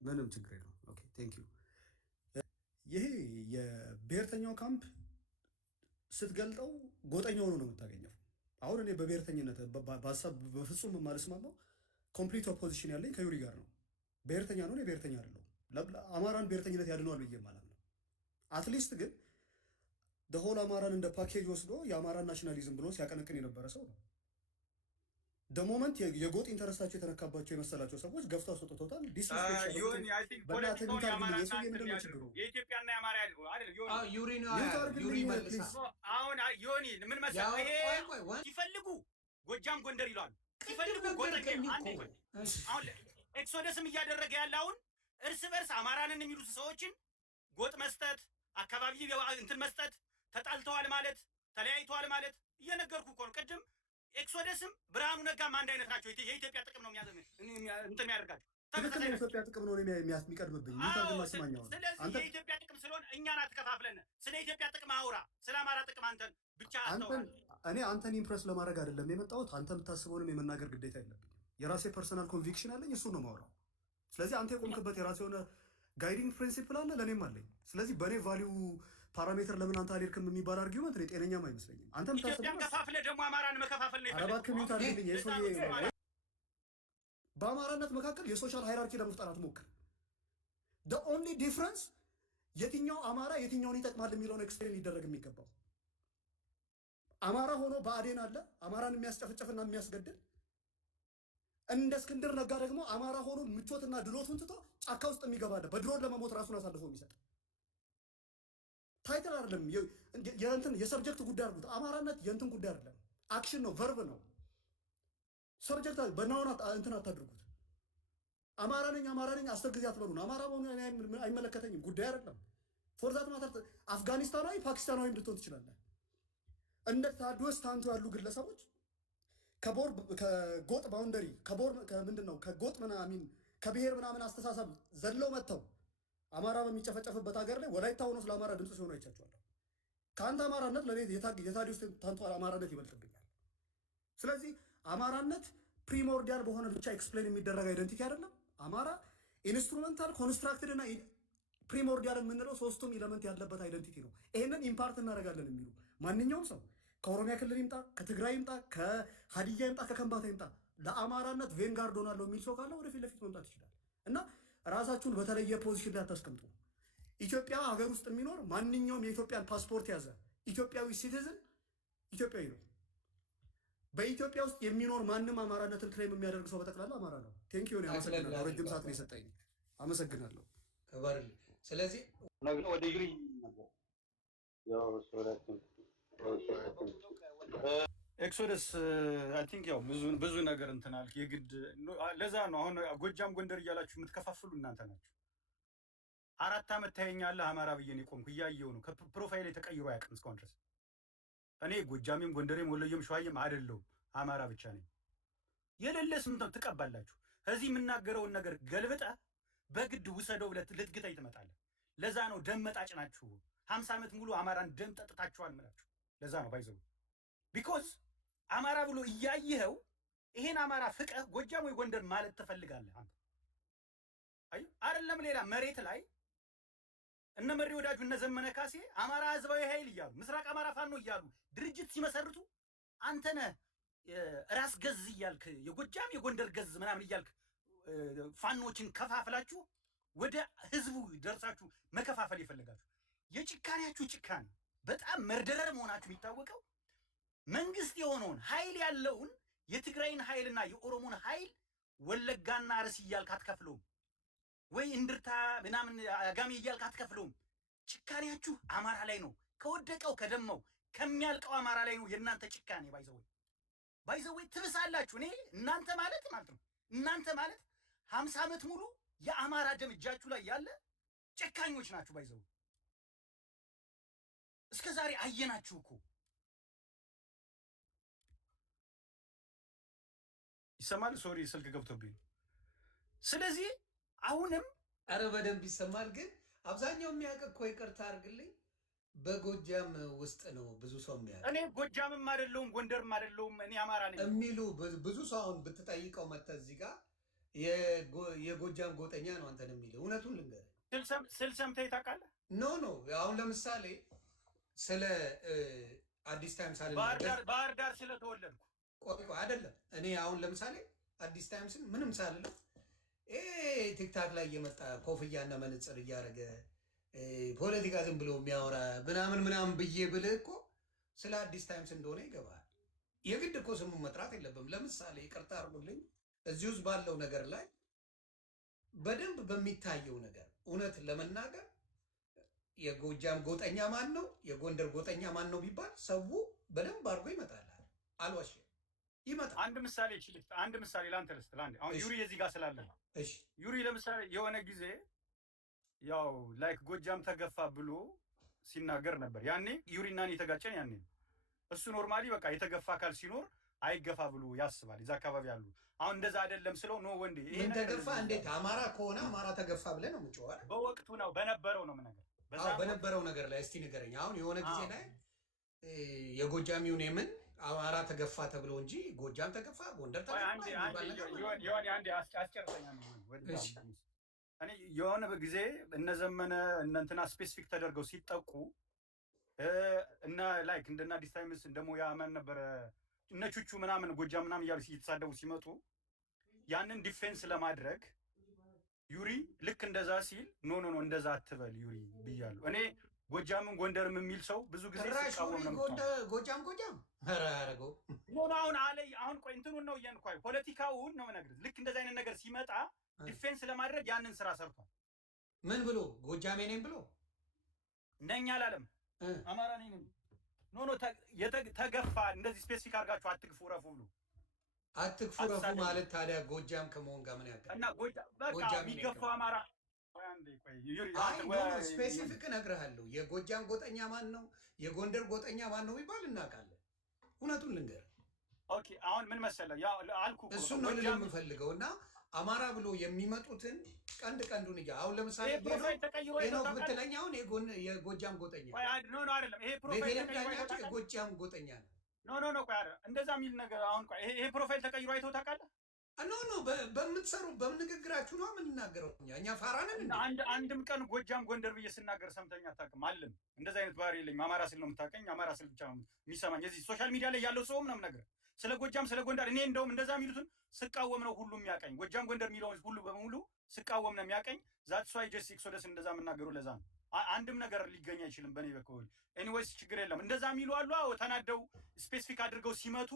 ምንም ችግር የለውም። ኦኬ ቴንክ ዩ። ይሄ የብሔርተኛው ካምፕ ስትገልጠው ጎጠኛ ሆኖ ነው የምታገኘው። አሁን እኔ በብሔርተኝነት በሀሳብ በፍጹም የማልስማማው ኮምፕሊት ኦፖዚሽን ያለኝ ከዩሪ ጋር ነው። ብሔርተኛ ነው፣ እኔ ብሔርተኛ አይደለሁም። አማራን ብሔርተኝነት ያድነዋል ብዬ ማለት ነው። አትሊስት ግን ደሆል አማራን እንደ ፓኬጅ ወስዶ የአማራን ናሽናሊዝም ብሎ ሲያቀነቅን የነበረ ሰው ነው። ደሞመንት የጎጥ ኢንተረስታቸው የተነካባቸው የመሰላቸው ሰዎች ገፍቶ አስወጥቶታል። የኢትዮጵያና የአማራ ሲፈልጉ ጎጃም ጎንደር ይለዋል፣ ሲፈልጉ ኤክሶደስም እያደረገ ያለ አሁን እርስ በርስ አማራንን የሚሉት ሰዎችን ጎጥ መስጠት፣ አካባቢ እንትን መስጠት፣ ተጣልተዋል ማለት ተለያይተዋል ማለት እየነገርኩ እኮ ነው ቅድም። ኤክሶደስም ብርሃኑ ነጋም አንድ አይነት ናቸው። የኢትዮጵያ ጥቅም ነው እንትን የሚያደርጋቸው ትክክል። የኢትዮጵያ ጥቅም ነው የሚቀድምብኝ። ስለዚህ የኢትዮጵያ ጥቅም ስለሆነ እኛን አትከፋፍለን። ስለ ኢትዮጵያ ጥቅም አውራ፣ ስለ አማራ ጥቅም አንተን ብቻ እኔ አንተን ኢምፕረስ ለማድረግ አይደለም የመጣሁት። አንተ የምታስበውንም የመናገር ግዴታ የለብኝም። የራሴ ፐርሰናል ኮንቪክሽን አለኝ፣ እሱ ነው ማውራው። ስለዚህ አንተ የቆምክበት የራሴ የሆነ ጋይዲንግ ፕሪንሲፕል አለ፣ ለእኔም አለኝ። ስለዚህ በእኔ ቫሊዩ ፓራሜትር ለምን አንተ አልሄድክም የሚባል አርጊመንት እኔ ጤነኛም አይመስለኝም። አንተ ኢትዮጵያን ከፋፍለህ ደግሞ አማራን መከፋፈል ነው ይፈልጋል። በአማራነት መካከል የሶሻል ሃይራርኪ ለመፍጠር አትሞክር። ኦንሊ ዲፍረንስ የትኛው አማራ የትኛውን ይጠቅማል የሚለውን ኤክስፕሌን ሊደረግ የሚገባው። አማራ ሆኖ ብአዴን አለ፣ አማራን የሚያስጨፍጨፍና የሚያስገድል። እንደ እስክንድር ነጋ ደግሞ አማራ ሆኖ ምቾትና ድሎቱን ትቶ ጫካ ውስጥ የሚገባለ በድሮን ለመሞት ራሱን አሳልፎ የሚሰጥ ታይትል አይደለም። የእንትን የሰብጀክት ጉዳይ አድርጉት። አማራነት የእንትን ጉዳይ አይደለም፣ አክሽን ነው፣ ቨርብ ነው። ሰብጀክት በናውን እንትን አታድርጉት። አማራ ነኝ 10 ጊዜ አትበሉን። አማራ መሆኑ አይመለከተኝም፣ ጉዳይ አይደለም። ፎርዛት ማተር አፍጋኒስታናዊ ፓኪስታናዊ እንድትሆን ትችላለህ። እንደ ታድወስ ታንቶ ያሉ ግለሰቦች ከጎጥ ባውንደሪ ከምንድን ነው ከጎጥ ምናምን ከብሔር ምናምን አስተሳሰብ ዘለው መጥተው አማራ በሚጨፈጨፍበት ሀገር ላይ ወላይታ ሆኖ ስለ አማራ ድምፅ ሲሆኑ አይቻቸዋለሁ። ከአንተ አማራነት ለእኔ የታዲዮስ ታንቶ አማራነት ይበልጥብኛል። ስለዚህ አማራነት ፕሪሞርዲያል በሆነ ብቻ ኤክስፕሌን የሚደረግ አይደንቲቲ አይደለም። አማራ ኢንስትሩመንታል፣ ኮንስትራክትድ እና ፕሪሞርዲያል የምንለው ሶስቱም ኤለመንት ያለበት አይደንቲቲ ነው። ይሄንን ኢምፓርት እናደርጋለን የሚሉ ማንኛውም ሰው ከኦሮሚያ ክልል ይምጣ፣ ከትግራይ ይምጣ፣ ከሀዲያ ይምጣ፣ ከከምባታ ይምጣ ለአማራነት ቬንጋርድ ሆናለሁ የሚል ሰው ካለ ወደፊት ለፊት መምጣት ይችላል። እና ራሳችሁን በተለየ ፖዚሽን ላይ አታስቀምጡ። ኢትዮጵያ ሀገር ውስጥ የሚኖር ማንኛውም የኢትዮጵያን ፓስፖርት ያዘ ኢትዮጵያዊ ሲቲዝን ኢትዮጵያዊ ነው። በኢትዮጵያ ውስጥ የሚኖር ማንም አማራነትን ክሌም የሚያደርግ ሰው በጠቅላላ አማራ ነው። ቴንኪዩ ነው። አመሰግናለሁ። ረጅም ሰዓት ነው የሰጠኝ። አመሰግናለሁ። ስለዚህ ወደ ዩሪ ኤክሶደስ አይ ቲንክ ያው ብዙ ነገር እንትን አልክ። የግድ ለዛ ነው አሁን ጎጃም ጎንደር እያላችሁ የምትከፋፍሉ እናንተ ናችሁ። 4 ዓመት ታየኛለህ አማራ ብዬ ነው የቆምኩ። እያየው ነው። ከፕሮፋይል ተቀይሮ አያውቅም እስካሁን ድረስ። እኔ ጎጃሜም ጎንደሬም ወሎዬም ሸዋዬም አይደለሁም፣ አማራ ብቻ ነኝ። የሌለ ስም ትቀባላችሁ። እዚህ የምናገረውን ነገር ገልብጣ በግድ ውሰደው ብለህ ልትግታኝ ትመጣለህ። ለዛ ነው ደም መጣጭ ናችሁ። 50 ዓመት ሙሉ አማራን ደም ጠጥታችኋል ምላችሁ። ለዛ ነው ባይዘው ቢኮዝ አማራ ብሎ እያየኸው ይሄን አማራ ፍቀህ ጎጃም ወይ ጎንደር ማለት ትፈልጋለህ አንተ። አይ አይደለም ሌላ መሬት ላይ እነ መሪ ወዳጁ እነ ዘመነ ካሴ አማራ ህዝባዊ ኃይል እያሉ ምስራቅ አማራ ፋኖ እያሉ ድርጅት ሲመሰርቱ አንተ ነህ ራስ ገዝ እያልክ የጎጃም የጎንደር ገዝ ምናምን እያልክ ፋኖችን ከፋፍላችሁ ወደ ህዝቡ ደርሳችሁ መከፋፈል ይፈልጋችሁ። የጭካኔያችሁ ጭካኔ በጣም መርደረር መሆናችሁ የሚታወቀው መንግስት የሆነውን ኃይል ያለውን የትግራይን ኃይልና የኦሮሞን ኃይል ወለጋና አርሲ እያልክ አትከፍለውም ወይ እንድርታ ምናምን አጋሜ እያልክ አትከፍለውም። ጭካኔያችሁ አማራ ላይ ነው። ከወደቀው ከደማው ከሚያልቀው አማራ ላይ ነው የእናንተ ጭካኔ። ባይዘወይ ትብሳላችሁ። እኔ እናንተ ማለት ነው እናንተ ማለት 50 ዓመት ሙሉ የአማራ ደም እጃችሁ ላይ ያለ ጨካኞች ናችሁ። ባይዘወይ እስከ ዛሬ አየናችሁ እኮ። ይሰማል? ሶሪ ስልክ ገብቶብኝ። ስለዚህ አሁንም አረ በደንብ ይሰማል። ግን አብዛኛው የሚያውቅ እኮ ይቅርታ አድርግልኝ በጎጃም ውስጥ ነው ብዙ ሰው የሚያውቅ። እኔ ጎጃምም አይደለሁም ጎንደርም አይደለሁም እኔ አማራ ነኝ የሚሉ ብዙ ሰው አሁን ብትጠይቀው መተህ እዚህ ጋር የጎጃም ጎጠኛ ነው አንተን የሚለው። እውነቱን ልንገርህ ስል ሰምተህ ታውቃለህ? ኖ አሁን ለምሳሌ ስለ አዲስ ታይምስ ባህር ዳር ስለተወለድኩ ቆይ አይደለም። እኔ አሁን ለምሳሌ አዲስ ታይምስን ምንም ሳልለው ቲክታክ ላይ እየመጣ ኮፍያና መነጽር እያደረገ ፖለቲካ ዝም ብሎ የሚያወራ ምናምን ብዬ ብልህ እኮ ስለ አዲስ ታይምስ እንደሆነ ይገባል። የግድ እኮ ስሙን መጥራት የለብም። ለምሳሌ ይቅርታ አድርጉልኝ፣ እዚህ ውስጥ ባለው ነገር ላይ በደንብ በሚታየው ነገር እውነት ለመናገር የጎጃም ጎጠኛ ማን ነው፣ የጎንደር ጎጠኛ ማን ነው ቢባል ሰው በደንብ አድርጎ ይመጣል። አልዋሽም፣ ይመጣል። አንድ ምሳሌ ላንተ ልስጥ። አሁን ዩሪ እዚህ ጋር ስላለ ነው። እሺ ዩሪ ለምሳሌ የሆነ ጊዜ ያው ላይክ ጎጃም ተገፋ ብሎ ሲናገር ነበር። ያኔ ዩሪና እኔ የተጋጨን ያኔ እሱ ኖርማሊ በቃ የተገፋ አካል ሲኖር አይገፋ ብሎ ያስባል። እዛ አካባቢ ያሉ አሁን እንደዛ አይደለም ስለው ኖ ወንዴ ምን ተገፋ እንዴት አማራ ከሆነ አማራ ተገፋ ብለህ ነው የምትጮኸው? በወቅቱ ነው በነበረው ነው ነገር በነበረው ነገር ላይ እስቲ ንገረኝ። አሁን የሆነ ጊዜ ላይ የጎጃሚውን የምን አማራ ተገፋ ተብሎ እንጂ ጎጃም ተገፋ ጎንደር ተገፋ እኔ የሆነ ጊዜ እነዘመነ እነንትና ስፔሲፊክ ተደርገው ሲጠቁ እና ላይክ እንደና አዲስ ታይምስ እንደሞ ያመን ነበረ እነ ቹቹ ምናምን ጎጃም ምናምን እያሉ እየተሳደቡ ሲመጡ ያንን ዲፌንስ ለማድረግ ዩሪ ልክ እንደዛ ሲል ኖ እንደዛ አትበል ዩሪ ብያለሁ። እኔ ጎጃምን ጎንደርም የሚል ሰው ብዙ ጊዜ ሲቃወም ነው። ጎጃም አረጋረጎ አሁን ቆይ እንትኑን ነው እያልኩ ፖለቲካውን ነው ነገር ልክ እንደዛ አይነት ነገር ሲመጣ ዲፌንስ ለማድረግ ያንን ስራ ሰርቷል። ምን ብሎ ጎጃሜ ነኝ ብሎ ነኝ አላለም። አማራ ነኝ ኖ ተገፋ እንደዚህ ስፔሲፊክ አድርጋችሁ አትግፉ ረፉ ብሎ አትግፉ ረፉ ማለት ታዲያ ጎጃም ከመሆን ጋር ምን ያውቃል? እና በቃ የሚገፋው አማራ ስፔሲፊክ እነግርሃለሁ። የጎጃም ጎጠኛ ማን ነው፣ የጎንደር ጎጠኛ ማን ነው ቢባል እናውቃለን። እውነቱን ልንገርህ። ኦኬ አሁን ምን መሰለህ ያው አልኩ እሱን ነው ልልህ የምፈልገው። እና አማራ ብሎ የሚመጡትን ቀንዱን እያ አሁን ለምሳሌ ሄኖክ ብትለኝ አሁን የጎጃም ጎጠኛ ኖ አይደለም። ይሄ ፕሮፋይል የጎጃም ጎጠኛ ነው። ኖ ቆይ አይደል እንደዛ የሚል ነገር አሁን ቆይ ይሄ ፕሮፋይል ተቀይሮ አይተው ታውቃለህ? ኖ በምትሰሩ በምንግግራችሁ ነው የምንናገረው። እኛ ፋራንን አንድም ቀን ጎጃም ጎንደር ብዬ ስናገር ሰምተኛ አታውቅም? አለም እንደዛ አይነት ባህሪ የለኝም። አማራ ስል ነው የምታውቀኝ። አማራ ስል ብቻ ነው የሚሰማኝ። እዚህ ሶሻል ሚዲያ ላይ ያለው ሰውም ነው የምነግርህ ስለ ጎጃም ስለ ጎንደር። እኔ እንደውም እንደዛ የሚሉትን ስቃወም ነው ሁሉ የሚያቀኝ። ጎጃም ጎንደር የሚለውን ሁሉ በሙሉ ስቃወም ነው የሚያቀኝ። ዛትስ ዋይ ጀስት ኤክሶደስ እንደዛ የምናገረው ለዛ ነው። አንድም ነገር ሊገኝ አይችልም በእኔ በኩል። ኤኒዌይስ ችግር የለም። እንደዛ የሚሉ አሉ። አዎ ተናደው ስፔሲፊክ አድርገው ሲመቱ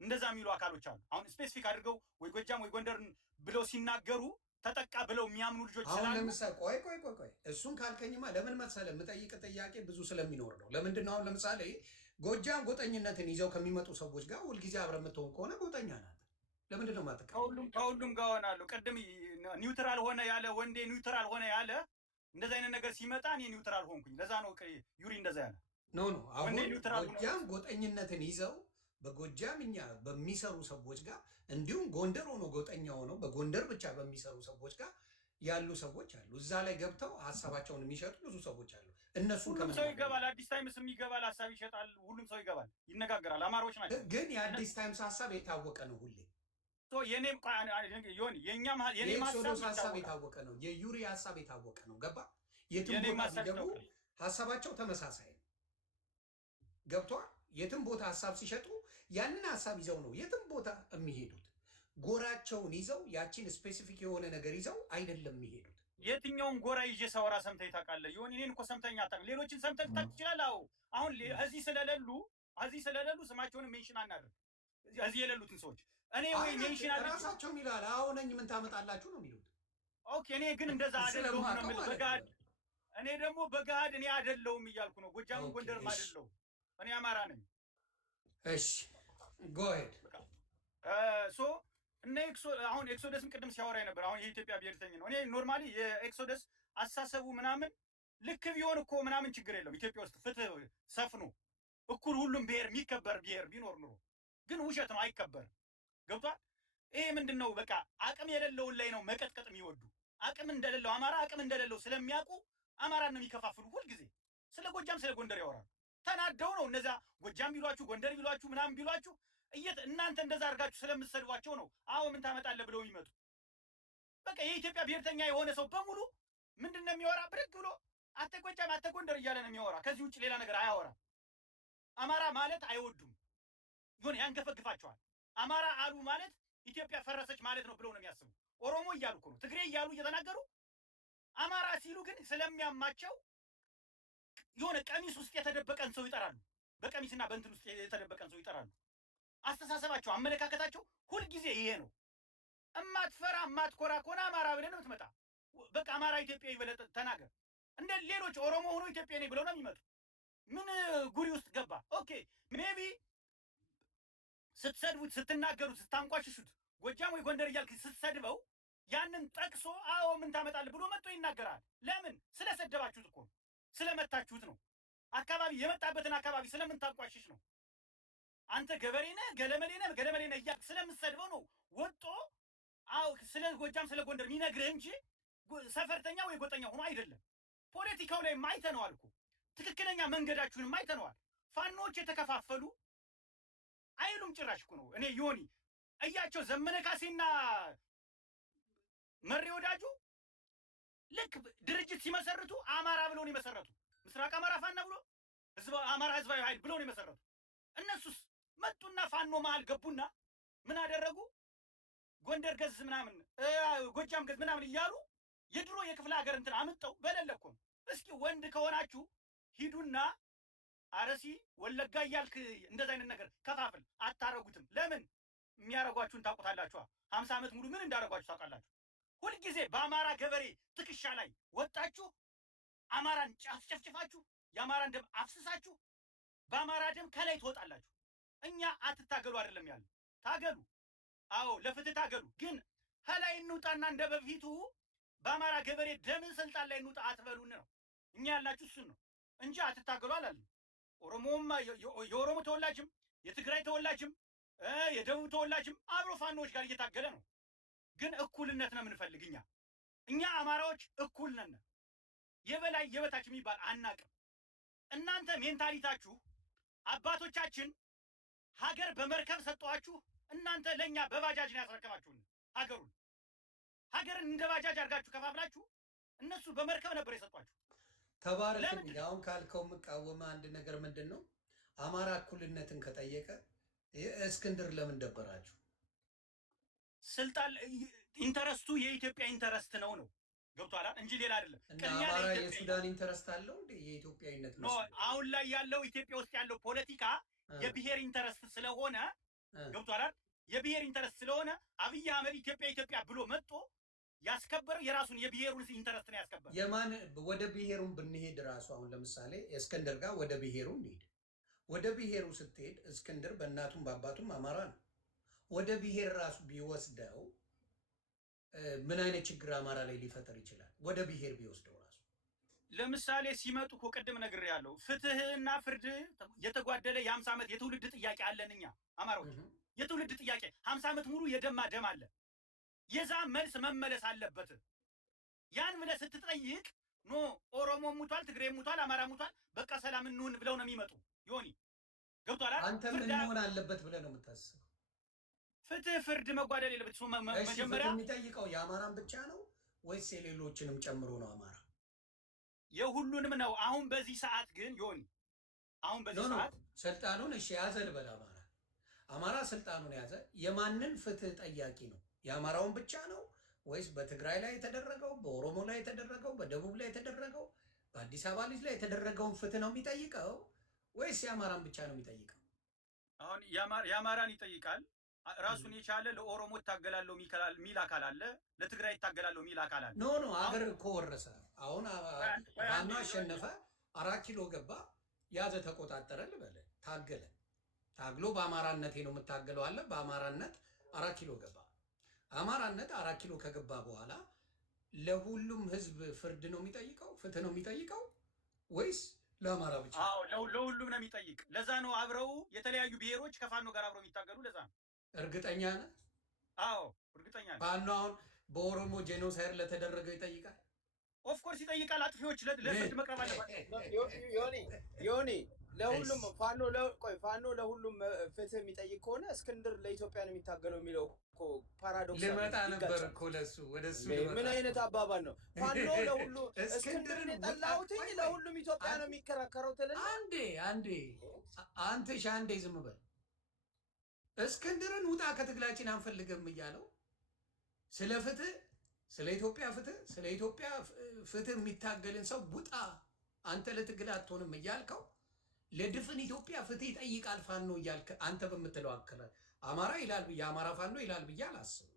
እንደዛ የሚሉ አካሎች አሉ። አሁን ስፔሲፊክ አድርገው ወይ ጎጃም ወይ ጎንደር ብለው ሲናገሩ ተጠቃ ብለው የሚያምኑ ልጆች ስላሉ አሁን ለምሳሌ ቆይ እሱን ካልከኝማ ለምን መሰለህ የምጠይቅ ጥያቄ ብዙ ስለሚኖር ነው። ለምንድን ነው አሁን ለምሳሌ ጎጃም ጎጠኝነትን ይዘው ከሚመጡ ሰዎች ጋር ሁልጊዜ አብረህ የምትሆን ከሆነ ጎጠኛ ናት። ለምንድን ነው የማትቀር? ከሁሉም ጋር ሆናለሁ። ቅድም ኒውትራል ሆነ ያለ ወንዴ ኒውትራል ሆነ ያለ እንደዛ አይነት ነገር ሲመጣ እኔ ኒውትራል ሆንኩኝ። ለዛ ነው ዩሪ እንደዛ ያለ ኖ አሁን ጎጃም ጎጠኝነትን ይዘው በጎጃምኛ በሚሰሩ ሰዎች ጋር እንዲሁም ጎንደር ሆኖ ጎጠኛ ሆነው በጎንደር ብቻ በሚሰሩ ሰዎች ጋር ያሉ ሰዎች አሉ። እዛ ላይ ገብተው ሀሳባቸውን የሚሸጡ ብዙ ሰዎች አሉ። እነሱ ሁሉም ሰው ይገባል። አዲስ ታይምስ የሚገባል ሀሳብ ይሸጣል። ሁሉም ሰው ይገባል፣ ይነጋገራል። አማሮች ናቸው። ግን የአዲስ ታይምስ ሀሳብ የታወቀ ነው። ሁሌ የኔም ሀሳብ የታወቀ ነው። የዩሪ ሀሳብ የታወቀ ነው። ገባ? የትም ቦታ ሲገቡ ሀሳባቸው ተመሳሳይ ነው። ገብቷል? የትም ቦታ ሀሳብ ሲሸጡ ያንን ሀሳብ ይዘው ነው የትም ቦታ የሚሄዱት። ጎራቸውን ይዘው ያቺን ስፔሲፊክ የሆነ ነገር ይዘው አይደለም የሚሄዱት። የትኛውን ጎራ ይዤ ሳወራ ሰምተህ ታውቃለህ? ይሁን እኔን እኮ ሰምተኛ አታውቅም። ሌሎችን ሰምተህ ታውቅ ትችላለህ። አሁን እዚህ ስለሌሉ ስማቸውን ሜንሽን አናደርግ። እዚህ የሌሉትን ሰዎች እኔ ወይ ሜንሽን አድርግ ራሳቸውን ይላል። አዎ ነኝ ምን ታመጣላችሁ ነው የሚሉት። ኦኬ እኔ ግን እንደዛ አይደለሁም ነው የምልህ በጋድ። እኔ ደግሞ በጋድ እኔ አይደለሁም እያልኩ ነው። ጎጃም ጎንደርም አይደለሁም። እኔ አማራ ነኝ። እሺ ጎሄድ ሶ እነ አሁን ኤክሶደስን ቅድም ሲያወራ ነበር። አሁን የኢትዮጵያ ብሔርተኛ ነው። እኔ ኖርማሊ የኤክሶደስ አሳሰቡ ምናምን ልክ ቢሆን እኮ ምናምን ችግር የለውም። ኢትዮጵያ ውስጥ ፍትህ ሰፍኖ እኩል ሁሉም ብሔር የሚከበር ብሔር ቢኖር ኑሮ ግን ውሸት ነው፣ አይከበርም። ገብቷል? ይሄ ምንድነው? በቃ አቅም የሌለውን ላይ ነው መቀጥቀጥ የሚወዱ። አቅም እንደሌለው አማራ አቅም እንደሌለው ስለሚያውቁ አማራን ነው የሚከፋፍሉ። ሁልጊዜ ስለ ጎጃም ስለ ጎንደር ያወራሉ። ተናደው ነው እነዛ ጎጃም ቢሏችሁ ጎንደር ቢሏችሁ ምናምን ቢሏችሁ እናንተ እንደዛ አድርጋችሁ ስለምትሰድቧቸው ነው። አዎ ምን ታመጣለህ ብለው የሚመጡ በቃ የኢትዮጵያ ብሔርተኛ የሆነ ሰው በሙሉ ምንድነው የሚያወራ? ብድግ ብሎ አተጎጃም አተጎንደር እያለ ነው የሚያወራ። ከዚህ ውጭ ሌላ ነገር አያወራም። አማራ ማለት አይወዱም፣ ይሁን ያንገፈግፋቸዋል። አማራ አሉ ማለት ኢትዮጵያ ፈረሰች ማለት ነው ብለው ነው የሚያስቡ። ኦሮሞ እያሉ እኮ ነው ትግሬ እያሉ እየተናገሩ አማራ ሲሉ ግን ስለሚያማቸው የሆነ ቀሚስ ውስጥ የተደበቀን ሰው ይጠራሉ። በቀሚስና በእንትን ውስጥ የተደበቀን ሰው ይጠራሉ። አስተሳሰባቸው፣ አመለካከታቸው ሁልጊዜ ይሄ ነው። እማትፈራ እማትኮራ ከሆነ አማራ ብለህ ነው የምትመጣ። በቃ አማራ ኢትዮጵያ ይበለጥ ተናገር። እንደ ሌሎች ኦሮሞ ሆኖ ኢትዮጵያ ነኝ ብለው ነው የሚመጡ። ምን ጉሪ ውስጥ ገባ? ኦኬ ሜቢ ስትሰድቡት፣ ስትናገሩት፣ ስታንቋሽሹት ጎጃም ወይ ጎንደር እያልክ ስትሰድበው ያንን ጠቅሶ አዎ ምን ታመጣለህ ብሎ መጥቶ ይናገራል። ለምን? ስለሰደባችሁት እኮ ስለመታችሁት ነው። አካባቢ የመጣበትን አካባቢ ስለምታንቋሽሽ ነው። አንተ ገበሬ ነህ ገለመሌ ነህ እያልክ ስለምትሰድበው ነው ወጦ አዎ ስለ ጎጃም ስለ ጎንደር የሚነግርህ እንጂ ሰፈርተኛ ወይ ጎጠኛ ሆኖ አይደለም። ፖለቲካው ላይ ማይተነዋል እኮ ትክክለኛ መንገዳችሁን ማይተነዋል። ፋኖች የተከፋፈሉ አይሉም ጭራሽ እኮ ነው። እኔ ዮኒ እያቸው ዘመነ ካሴና መሬ ወዳጁ ልክ ድርጅት ሲመሰርቱ አማራ ብለው ነው የመሰረቱ። ምስራቅ አማራ ፋና ብሎ አማራ ህዝባዊ ኃይል ብለው ነው የመሰረቱ። እነሱስ መጡና ፋኖ መሃል ገቡና ምን አደረጉ? ጎንደር ገዝ ምናምን ጎጃም ገዝ ምናምን እያሉ የድሮ የክፍለ ሀገር እንትን አምጠው በሌለ እኮ ነው። እስኪ ወንድ ከሆናችሁ ሂዱና አረሲ ወለጋ እያልክ እንደዛ አይነት ነገር ከፋፍል። አታረጉትም። ለምን? የሚያረጓችሁን ታውቁታላችሁ። 50 ዓመት ሙሉ ምን እንዳረጓችሁ ታውቃላችሁ። ሁልጊዜ በአማራ ገበሬ ትከሻ ላይ ወጣችሁ አማራን ጨፍጭፋችሁ የአማራን ደም አፍስሳችሁ በአማራ ደም ከላይ ትወጣላችሁ። እኛ አትታገሉ አይደለም ያለው፣ ታገሉ። አዎ ለፍትህ ታገሉ። ግን ከላይ እንውጣና እንደ በፊቱ በአማራ ገበሬ ደም ስልጣን ላይ እንውጣ አትበሉን ነው እኛ ያላችሁ እሱን ነው እንጂ አትታገሉ አላለም። ኦሮሞም የኦሮሞ ተወላጅም የትግራይ ተወላጅም የደቡብ ተወላጅም አብሮ ፋኖዎች ጋር እየታገለ ነው። ግን እኩልነት ነው የምንፈልግ እኛ አማራዎች እኩል ነን። የበላይ የበታች የሚባል አናቅም። እናንተ ሜንታሊታችሁ አባቶቻችን ሀገር በመርከብ ሰጠዋችሁ፣ እናንተ ለኛ በባጃጅ ነው ያስረከባችሁን። ሀገርን እንደ ባጃጅ አድርጋችሁ ከፋፍላችሁ እነሱ በመርከብ ነበር የሰጧችሁ። ተባረክ። አሁን ካልከው የምቃወመ አንድ ነገር ምንድን ነው? አማራ እኩልነትን ከጠየቀ እስክንድር ለምን ደበራችሁ? ስልጣን ኢንተረስቱ የኢትዮጵያ ኢንተረስት ነው ገብቷል እንጂ ሌላ አይደለም። አማራ የሱዳን ኢንተረስት አለው እንዴ? የኢትዮጵያዊነት ነው። አሁን ላይ ያለው ኢትዮጵያ ውስጥ ያለው ፖለቲካ የብሔር ኢንተረስት ስለሆነ ገብቷል። የብሔር ኢንተረስት ስለሆነ አብይ አህመድ ኢትዮጵያ ብሎ መጥቶ ያስከበረው የራሱን የብሔሩን ኢንተረስት ነው ያስከበረው። የማን ወደ ብሔሩን ብንሄድ ራሱ አሁን ለምሳሌ እስክንድር ጋር ወደ ብሔሩ እንሂድ። ወደ ብሔሩ ስትሄድ እስክንድር በእናቱም በአባቱም አማራ ነው። ወደ ብሔር ራሱ ቢወስደው ምን አይነት ችግር አማራ ላይ ሊፈጠር ይችላል? ወደ ብሔር ቢወስደው ራሱ ለምሳሌ ሲመጡ እኮ ቅድም ነግሬያለሁ። ፍትህና ፍርድ የተጓደለ የ50 ዓመት የትውልድ ጥያቄ አለን እኛ አማራዎች። የትውልድ ጥያቄ 50 ዓመት ሙሉ የደማ ደም አለ። የዛ መልስ መመለስ አለበት። ያን ብለህ ስትጠይቅ ኖ ኦሮሞ ሙቷል፣ ትግሬ ሙቷል፣ አማራ ሙቷል፣ በቃ ሰላም እንሁን ብለው ነው የሚመጡ። ዮኒ ገብቷል። አንተ ምን መሆን አለበት ብለህ ነው የምታስበው? ፍትህ ፍርድ መጓደል የለበት። መጀመሪያ የሚጠይቀው የአማራን ብቻ ነው ወይስ የሌሎችንም ጨምሮ ነው? አማራ የሁሉንም ነው። አሁን በዚህ ሰዓት ግን ዮኒ አሁን በዚህ ሰዓት ስልጣኑን እሺ ያዘ ልበል። አማራ ስልጣኑን ያዘ። የማንን ፍትህ ጠያቂ ነው? የአማራውን ብቻ ነው ወይስ በትግራይ ላይ የተደረገው፣ በኦሮሞ ላይ የተደረገው፣ በደቡብ ላይ የተደረገው፣ በአዲስ አበባ ልጅ ላይ የተደረገውን ፍትህ ነው የሚጠይቀው ወይስ የአማራን ብቻ ነው የሚጠይቀው? አሁን የአማራን ይጠይቃል። ራሱን የቻለ ለኦሮሞ ይታገላለሁ ሚል አካል አለ፣ ለትግራይ ይታገላለሁ ሚል አካል አለ። ኖ አገር እኮ ወረሰ። አሁን ፋኖ አሸነፈ፣ 4 ኪሎ ገባ፣ ያዘ፣ ተቆጣጠረ ልበለ፣ ታግሎ በአማራነቴ ነው የምታገለው አለ። በአማራነት 4 ኪሎ ገባ። አማራነት 4 ኪሎ ከገባ በኋላ ለሁሉም ህዝብ ፍርድ ነው የሚጠይቀው፣ ፍትህ ነው የሚጠይቀው ወይስ ለአማራ ብቻ? አዎ ለሁሉም ነው የሚጠይቅ። ለዛ ነው አብረው የተለያዩ ብሔሮች ከፋኖ ጋር አብረው የሚታገሉ። ለዛ ነው። እርግጠኛ ነህ? አዎ እርግጠኛ ነኝ። ፋኖ አሁን በኦሮሞ ጄኖሳይድ ለተደረገው ይጠይቃል? ኦፍኮርስ ይጠይቃል። አጥፊዎች ለፍርድ መቅረብ አለባቸው። ዮኒ ለሁሉም ፋኖ ለሁሉም ፍትህ የሚጠይቅ ከሆነ እስክንድር ለኢትዮጵያ ነው የሚታገለው የሚለው እኮ ፓራዶክስ ልመጣ ነበር እኮ ለሱ ወደሱ ምን አይነት አባባል ነው? ፋኖ ለሁሉ እስክንድርን የጠላሁትኝ ለሁሉም ኢትዮጵያ ነው የሚከራከረው ትልና አንዴ አንተ ሻንዴ ዝም በል። እስክንድርን ውጣ ከትግላችን አንፈልግም እያለው ስለ ፍትህ፣ ስለ ኢትዮጵያ ፍትህ፣ ስለ ኢትዮጵያ ፍትህ የሚታገልን ሰው ውጣ አንተ ለትግል አትሆንም እያልከው ለድፍን ኢትዮጵያ ፍትህ ይጠይቃል ፋኖ እያልክ አንተ በምትለው አከለ አማራ ይላል የአማራ ፋኖ ይላል ብዬ አላስብም።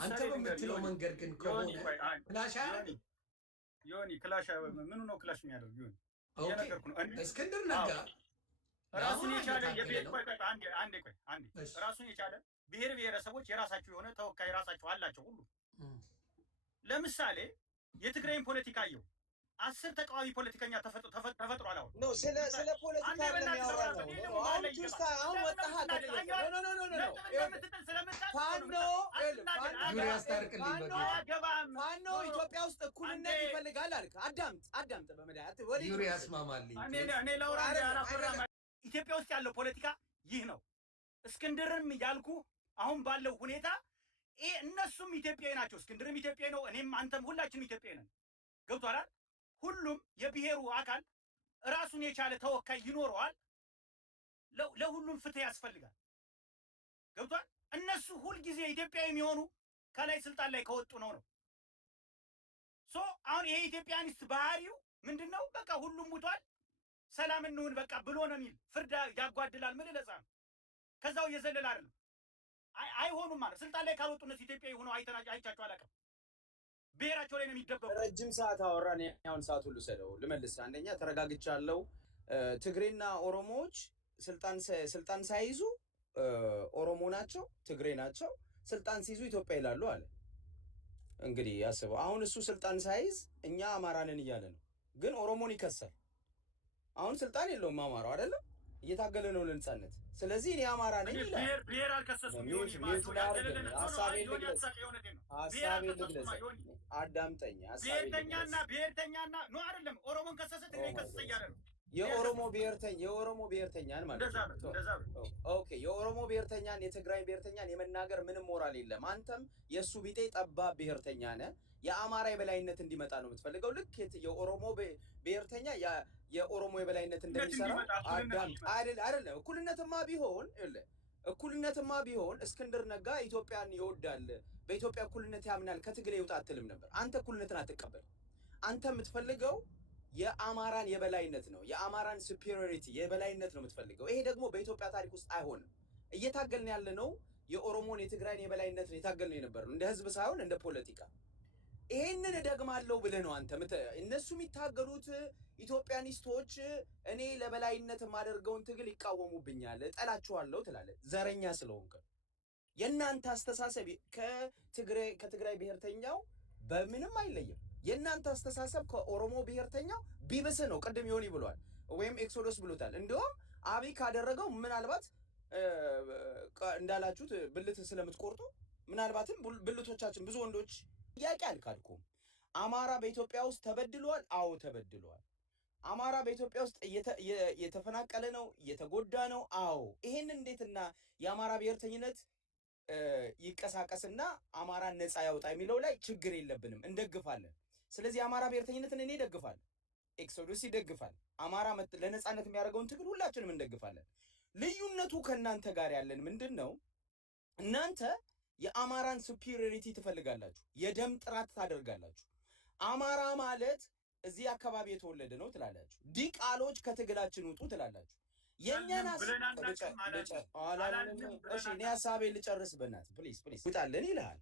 አንተ በምትለው መንገድ ግን ከሆነ ክላሽ ዮኒ ክላሽ ምኑ ነው ክላሽ የሚያደርግ ዮኒ እየነገርኩ ነው። እስክንድር ነጋ ራሱን የቻለ ራሱን የቻለ ብሔር ብሔረሰቦች የራሳቸው የሆነ ተወካይ ራሳቸው አላቸው ሁሉ። ለምሳሌ የትግራይን ፖለቲካ አየው 10 ተቃዋሚ ፖለቲከኛ ተፈጥሯል። አሁን ነው ስለ ፖለቲካ የሚያወራ ነው። አሁን ወጣህ ፋኖ ኢትዮጵያ ውስጥ እኩልነት ይፈልጋል አልክ። አዳምጥ በመድኃኒት ዩሪ ያስማማልኝ። እኔ ላውራ ኢትዮጵያ ውስጥ ያለው ፖለቲካ ይህ ነው። እስክንድርም ያልኩ አሁን ባለው ሁኔታ እነሱም ኢትዮጵያዊ ናቸው። እስክንድርም ኢትዮጵያዊ ነው። እኔም አንተም ሁላችንም ኢትዮጵያዊ ነን። ገብቶሃል? ሁሉም የብሔሩ አካል ራሱን የቻለ ተወካይ ይኖረዋል። ለሁሉም ፍትህ ያስፈልጋል። ገብቷል? እነሱ ሁልጊዜ ኢትዮጵያዊ የሚሆኑ ከላይ ስልጣን ላይ ከወጡ ነው። አሁን ይሄ ኢትዮጵያኒስት ባህሪው ምንድነው? በቃ ሁሉም ሙቷል፣ ሰላም እንሁን በቃ ብሎ ነው የሚል ፍርድ ያጓድላል። ምን ለዛ ነው? ከዛው እየዘለለ አይደለም። አይሆኑም ማለት ስልጣን ላይ ካልወጡ እነሱ ኢትዮጵያዊ ሆነው አይቻቸው አላውቅም። ብሔራቸው ላይ ነው የሚደበቁ። ረጅም ሰዓት አወራን። ያሁን ሰዓት ሁሉ ሰደው ልመልስ። አንደኛ ተረጋግቻለሁ። ትግሬና ኦሮሞዎች ስልጣን ሳይዙ ኦሮሞ ናቸው፣ ትግሬ ናቸው። ስልጣን ሲይዙ ኢትዮጵያ ይላሉ አለ። እንግዲህ ያስበው። አሁን እሱ ስልጣን ሳይዝ እኛ አማራንን እያለ ነው፣ ግን ኦሮሞን ይከሳል። አሁን ስልጣን የለውም አማራው አይደለም፣ እየታገለ ነው ለነጻነት። ስለዚህ እኔ አማራ ነኝ ይላል። ብሔር አልከሰስኩም። አዳምጠኝ። ብሔርተኛና ነው አይደለም። ኦሮሞን ከሰሰ ትግሬ ከሰሰ እያለ ነው። የኦሮሞ ብሔርተኛን ማለት ነው። ኦኬ፣ የኦሮሞ ብሔርተኛን የትግራይ ብሔርተኛን የመናገር ምንም ሞራል የለም። አንተም የእሱ ቢጤ ጠባብ ብሔርተኛ ነህ። የአማራ የበላይነት እንዲመጣ ነው የምትፈልገው። ልክ የኦሮሞ ብሔርተኛ የኦሮሞ የበላይነት እንደሚሰራ አይደለም። እኩልነትማ ቢሆን እስክንድር ነጋ ኢትዮጵያን ይወዳል፣ በኢትዮጵያ እኩልነት ያምናል፣ ከትግል ይውጣ አትልም ነበር። አንተ እኩልነትን አትቀበልም። አንተ የምትፈልገው የአማራን የበላይነት ነው። የአማራን ሱፔሪዮሪቲ የበላይነት ነው የምትፈልገው። ይሄ ደግሞ በኢትዮጵያ ታሪክ ውስጥ አይሆንም። እየታገልን ያለ ነው የኦሮሞን የትግራይን የበላይነት ነው የታገልን የነበረው፣ እንደ ህዝብ ሳይሆን እንደ ፖለቲካ። ይሄንን እደግማለሁ ብለህ ነው አንተ እነሱ የሚታገሉት ኢትዮጵያኒስቶች እኔ ለበላይነት የማደርገውን ትግል ይቃወሙብኛል፣ እጠላችኋለሁ ትላለህ። ዘረኛ ስለሆንክ የእናንተ አስተሳሰብ ከትግራይ ብሔርተኛው በምንም አይለይም። የእናንተ አስተሳሰብ ከኦሮሞ ብሔርተኛው ቢብስ ነው። ቅድም ዮኒ ብሏል፣ ወይም ኤክሶዶስ ብሎታል። እንዲሁም አብይ ካደረገው ምናልባት እንዳላችሁት ብልት ስለምትቆርጡ ምናልባትም ብልቶቻችን ብዙ ወንዶች ጥያቄ አልካልኩም። አማራ በኢትዮጵያ ውስጥ ተበድሏል። አዎ ተበድሏል። አማራ በኢትዮጵያ ውስጥ የተፈናቀለ ነው፣ እየተጎዳ ነው። አዎ። ይሄን እንዴትና የአማራ ብሔርተኝነት ይቀሳቀስና አማራን ነፃ ያውጣ የሚለው ላይ ችግር የለብንም፣ እንደግፋለን። ስለዚህ የአማራ ብሔርተኝነትን እኔ ደግፋለሁ፣ ኤክሶዱስ ይደግፋል። አማራ ለነፃነት የሚያደርገውን ትግል ሁላችንም እንደግፋለን። ልዩነቱ ከእናንተ ጋር ያለን ምንድን ነው? እናንተ የአማራን ሱፒሪዮሪቲ ትፈልጋላችሁ፣ የደም ጥራት ታደርጋላችሁ። አማራ ማለት እዚህ አካባቢ የተወለደ ነው ትላላችሁ። ዲቃሎች ከትግላችን ውጡ ትላላችሁ። የኛን እኔ ሀሳቤን ልጨርስ በእናትህ ፕሊዝ ውጣልን ይልሃል።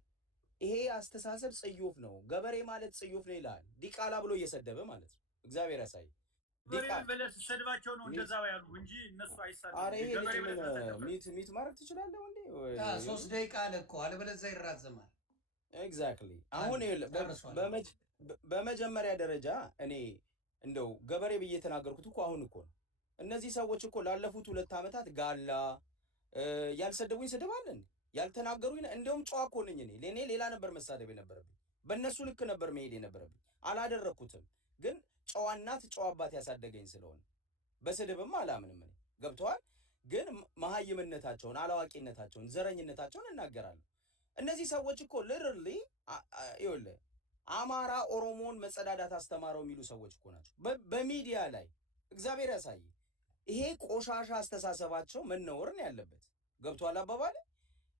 ይሄ አስተሳሰብ ጽዩፍ ነው። ገበሬ ማለት ጽዩፍ ነው ይልሃል። ዲቃላ ብሎ እየሰደበ ማለት ነው። እግዚአብሔር ያሳይ። ሰድባቸው ነው እንደዛ ያሉ እንጂ እነሱ አይሳደቡም። ኧረ ይሄ ሚት ማድረግ ትችላለህ እንዴ? 3 ደቂቃ አለ እኮ አለበለዚያ ይራዘማል። ኤግዛክትሊ። አሁን በመጀመሪያ ደረጃ እኔ እንደው ገበሬ ብዬ የተናገርኩት እኮ አሁን እኮ ነው። እነዚህ ሰዎች እኮ ላለፉት 2 ዓመታት ጋላ ያልሰደቡኝ ስድብ አለን፣ ያልተናገሩኝ። እንደውም ጨዋ እኮ ነኝ እኔ ሌላ ነበር መሳደብ የነበረብኝ፣ በእነሱ ልክ ነበር መሄድ የነበረብኝ። አላደረኩትም፣ ግን ጨዋ እናት ጨዋ አባት ያሳደገኝ ስለሆነ በስድብም አላምንም እኔ። ገብተዋል። ግን መሀይምነታቸውን፣ አላዋቂነታቸውን፣ ዘረኝነታቸውን እናገራለሁ። እነዚህ ሰዎች እኮ ሊትራሊ ይኸውልህ አማራ ኦሮሞን መጸዳዳት አስተማረው የሚሉ ሰዎች እኮ ናቸው በሚዲያ ላይ። እግዚአብሔር ያሳይ። ይሄ ቆሻሻ አስተሳሰባቸው መነወርን ያለበት ገብቷል አባባል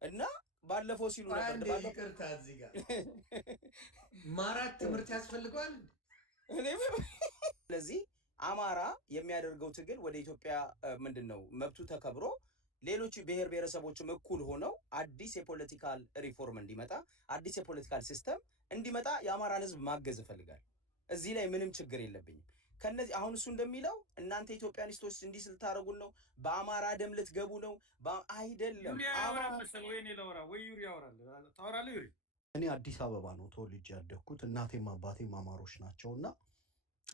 እና ባለፈው ሲሉ ነበር ይቅርታ እዚህ ጋር ማራት ትምህርት ያስፈልገዋል። ስለዚህ አማራ የሚያደርገው ትግል ወደ ኢትዮጵያ ምንድነው መብቱ ተከብሮ ሌሎች ብሔር ብሔረሰቦችም እኩል ሆነው አዲስ የፖለቲካል ሪፎርም እንዲመጣ አዲስ የፖለቲካል ሲስተም እንዲመጣ የአማራን ህዝብ ማገዝ ይፈልጋል። እዚህ ላይ ምንም ችግር የለብኝም። ከነዚህ አሁን እሱ እንደሚለው እናንተ ኢትዮጵያኒስቶች እንዲህ ስልታረጉን ነው በአማራ ደም ልትገቡ ነው አይደለም። እኔ አዲስ አበባ ነው ተወልጄ ያደግኩት። እናቴም አባቴም አማሮች ናቸውና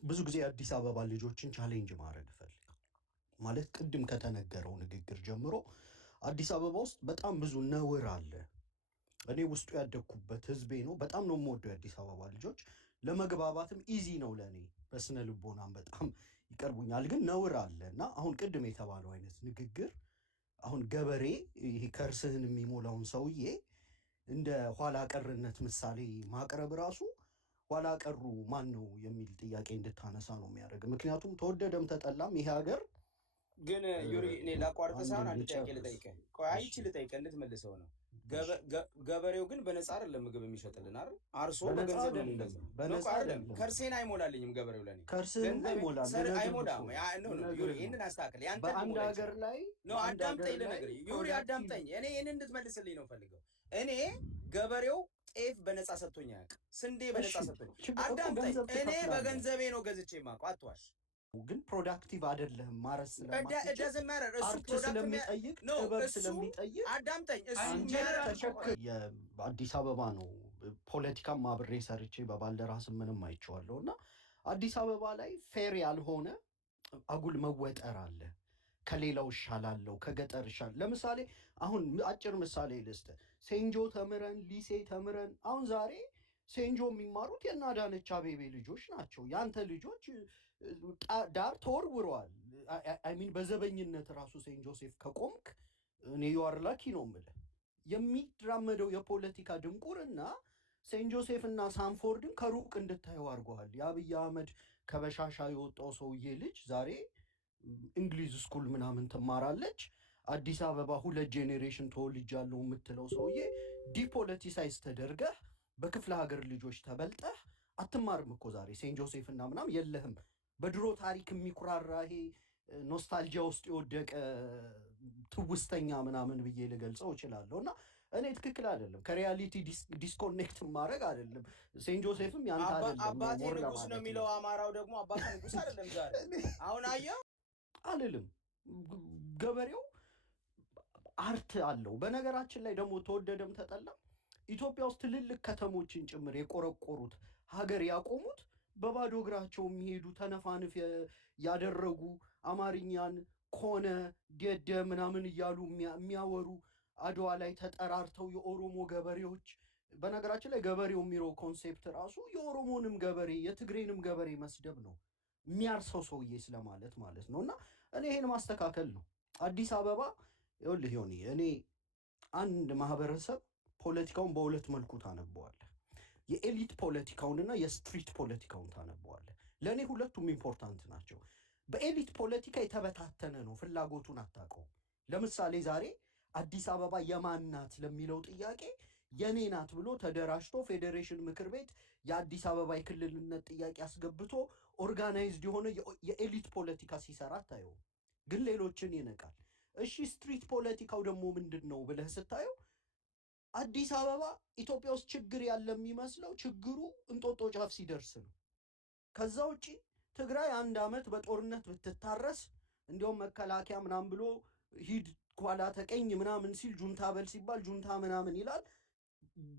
ብዙ ጊዜ አዲስ አበባ ልጆችን ቻሌንጅ ማድረግ እፈልጋለሁ። ማለት ቅድም ከተነገረው ንግግር ጀምሮ አዲስ አበባ ውስጥ በጣም ብዙ ነውር አለ። እኔ ውስጡ ያደግኩበት ህዝቤ ነው። በጣም ነው የምወደው የአዲስ አበባ ልጆች። ለመግባባትም ኢዚ ነው ለእኔ፣ በስነ ልቦናም በጣም ይቀርቡኛል። ግን ነውር አለ እና አሁን ቅድም የተባለው አይነት ንግግር አሁን ገበሬ ይሄ ከርስህን የሚሞላውን ሰውዬ እንደ ኋላ ቀርነት ምሳሌ ማቅረብ ራሱ ኋላ ቀሩ ማን ነው የሚል ጥያቄ እንድታነሳ ነው የሚያደርግ። ምክንያቱም ተወደደም ተጠላም ይሄ ሀገር ግን ዩሪ እኔ ላቋርጥ ሳይሆን አንድ ጥያቄ ልጠይቅህ። ቆይ አይቺ ልጠይቅህ እንድትመልሰው ነው። ገበሬው ግን በነፃ አይደለም ምግብ የሚሸጥልን አይደል? አርሶ በገንዘብ ነው እንደዚህ። በነፃ አይደለም። ከርሴን አይሞላልኝም ገበሬው ለኔ ከርሴን አይሞላም። ዩሪ ይሄንን አስተካክል። ያንተ በአንድ ሀገር ላይ ነው። አዳምጠኝ ልነግርህ ዩሪ አዳምጠኝ። እኔ ይሄንን እንድትመልስልኝ ነው ፈልገው። እኔ ገበሬው ጤፍ በነፃ ሰጥቶኝ አያውቅም። ስንዴ በነፃ ሰጥቶኝ አዳምጠኝ። እኔ በገንዘቤ ነው ገዝቼ የማውቀው። አትዋሽ። ግን ፕሮዳክቲቭ አይደለም ማረስ ስለማትችል አርት ስለሚጠይቅ ጥበብ ስለሚጠይቅ አዳምጠኝ። የአዲስ አበባ ነው ፖለቲካም አብሬ ሰርቼ በባልደራስ ምንም አይቼዋለሁ እና አዲስ አበባ ላይ ፌር ያልሆነ አጉል መወጠር አለ። ከሌላው እሻላለሁ ከገጠር እሻል። ለምሳሌ አሁን አጭር ምሳሌ ልስጥ። ሴንጆ ተምረን ሊሴ ተምረን አሁን ዛሬ ሴንጆ የሚማሩት የእነ አዳነች አቤቤ ልጆች ናቸው። ያንተ ልጆች ዳር ተወርውረዋል። አይሚን በዘበኝነት ራሱ ሴንት ጆሴፍ ከቆምክ እኔ ዩአር ላኪ ነው የምልህ። የሚራመደው የፖለቲካ ድንቁርና ሴንት ጆሴፍ እና ሳንፎርድን ከሩቅ እንድታየው አድርገዋል። የአብይ አህመድ ከበሻሻ የወጣው ሰውዬ ልጅ ዛሬ እንግሊዝ ስኩል ምናምን ትማራለች። አዲስ አበባ 2 ጄኔሬሽን ተወልጃለሁ የምትለው ሰውዬ ዲፖለቲሳይዝ ተደርገህ በክፍለ ሀገር ልጆች ተበልጠህ አትማርም እኮ ዛሬ ሴንት ጆሴፍ እና ምናምን የለህም። በድሮ ታሪክ የሚኩራራ ይሄ ኖስታልጂያ ውስጥ የወደቀ ትውስተኛ ምናምን ብዬ ልገልጸው እችላለሁ። እና እኔ ትክክል አይደለም፣ ከሪያሊቲ ዲስኮኔክት ማድረግ አይደለም። ሴንት ጆሴፍም ያንተ አይደለም። አባቴ ንጉስ ነው የሚለው አማራው ደግሞ አባቴ ንጉስ አይደለም ዛሬ አሁን አየው አልልም። ገበሬው አርት አለው። በነገራችን ላይ ደግሞ ተወደደም ተጠላም ኢትዮጵያ ውስጥ ትልልቅ ከተሞችን ጭምር የቆረቆሩት ሀገር ያቆሙት በባዶ እግራቸው የሚሄዱ ተነፋንፍ ያደረጉ አማርኛን ኮነ ደደ ምናምን እያሉ የሚያወሩ አድዋ ላይ ተጠራርተው የኦሮሞ ገበሬዎች። በነገራችን ላይ ገበሬው የሚለው ኮንሴፕት ራሱ የኦሮሞንም ገበሬ የትግሬንም ገበሬ መስደብ ነው፣ የሚያርሰው ሰውዬ ስለማለት ማለት ነው። እና እኔ ይሄን ማስተካከል ነው። አዲስ አበባ ይኸውልህ ዮኒ፣ እኔ አንድ ማህበረሰብ ፖለቲካውን በሁለት መልኩ ታነበዋለህ። የኤሊት ፖለቲካውንና የስትሪት ፖለቲካውን ታነበዋለህ። ለእኔ ሁለቱም ኢምፖርታንት ናቸው። በኤሊት ፖለቲካ የተበታተነ ነው፣ ፍላጎቱን አታውቀውም። ለምሳሌ ዛሬ አዲስ አበባ የማን ናት ለሚለው ጥያቄ የኔ ናት ብሎ ተደራጅቶ ፌዴሬሽን ምክር ቤት የአዲስ አበባ የክልልነት ጥያቄ አስገብቶ ኦርጋናይዝድ የሆነ የኤሊት ፖለቲካ ሲሰራ አታየውም፣ ግን ሌሎችን ይነቃል። እሺ ስትሪት ፖለቲካው ደግሞ ምንድን ነው ብለህ ስታየው አዲስ አበባ ኢትዮጵያ ውስጥ ችግር ያለ የሚመስለው ችግሩ እንጦጦ ጫፍ ሲደርስ ነው። ከዛ ውጪ ትግራይ 1 ዓመት በጦርነት ብትታረስ እንዲያውም መከላከያ ምናምን ብሎ ሂድ ኋላ ተቀኝ ምናምን ሲል ጁንታ በል ሲባል ጁንታ ምናምን ይላል።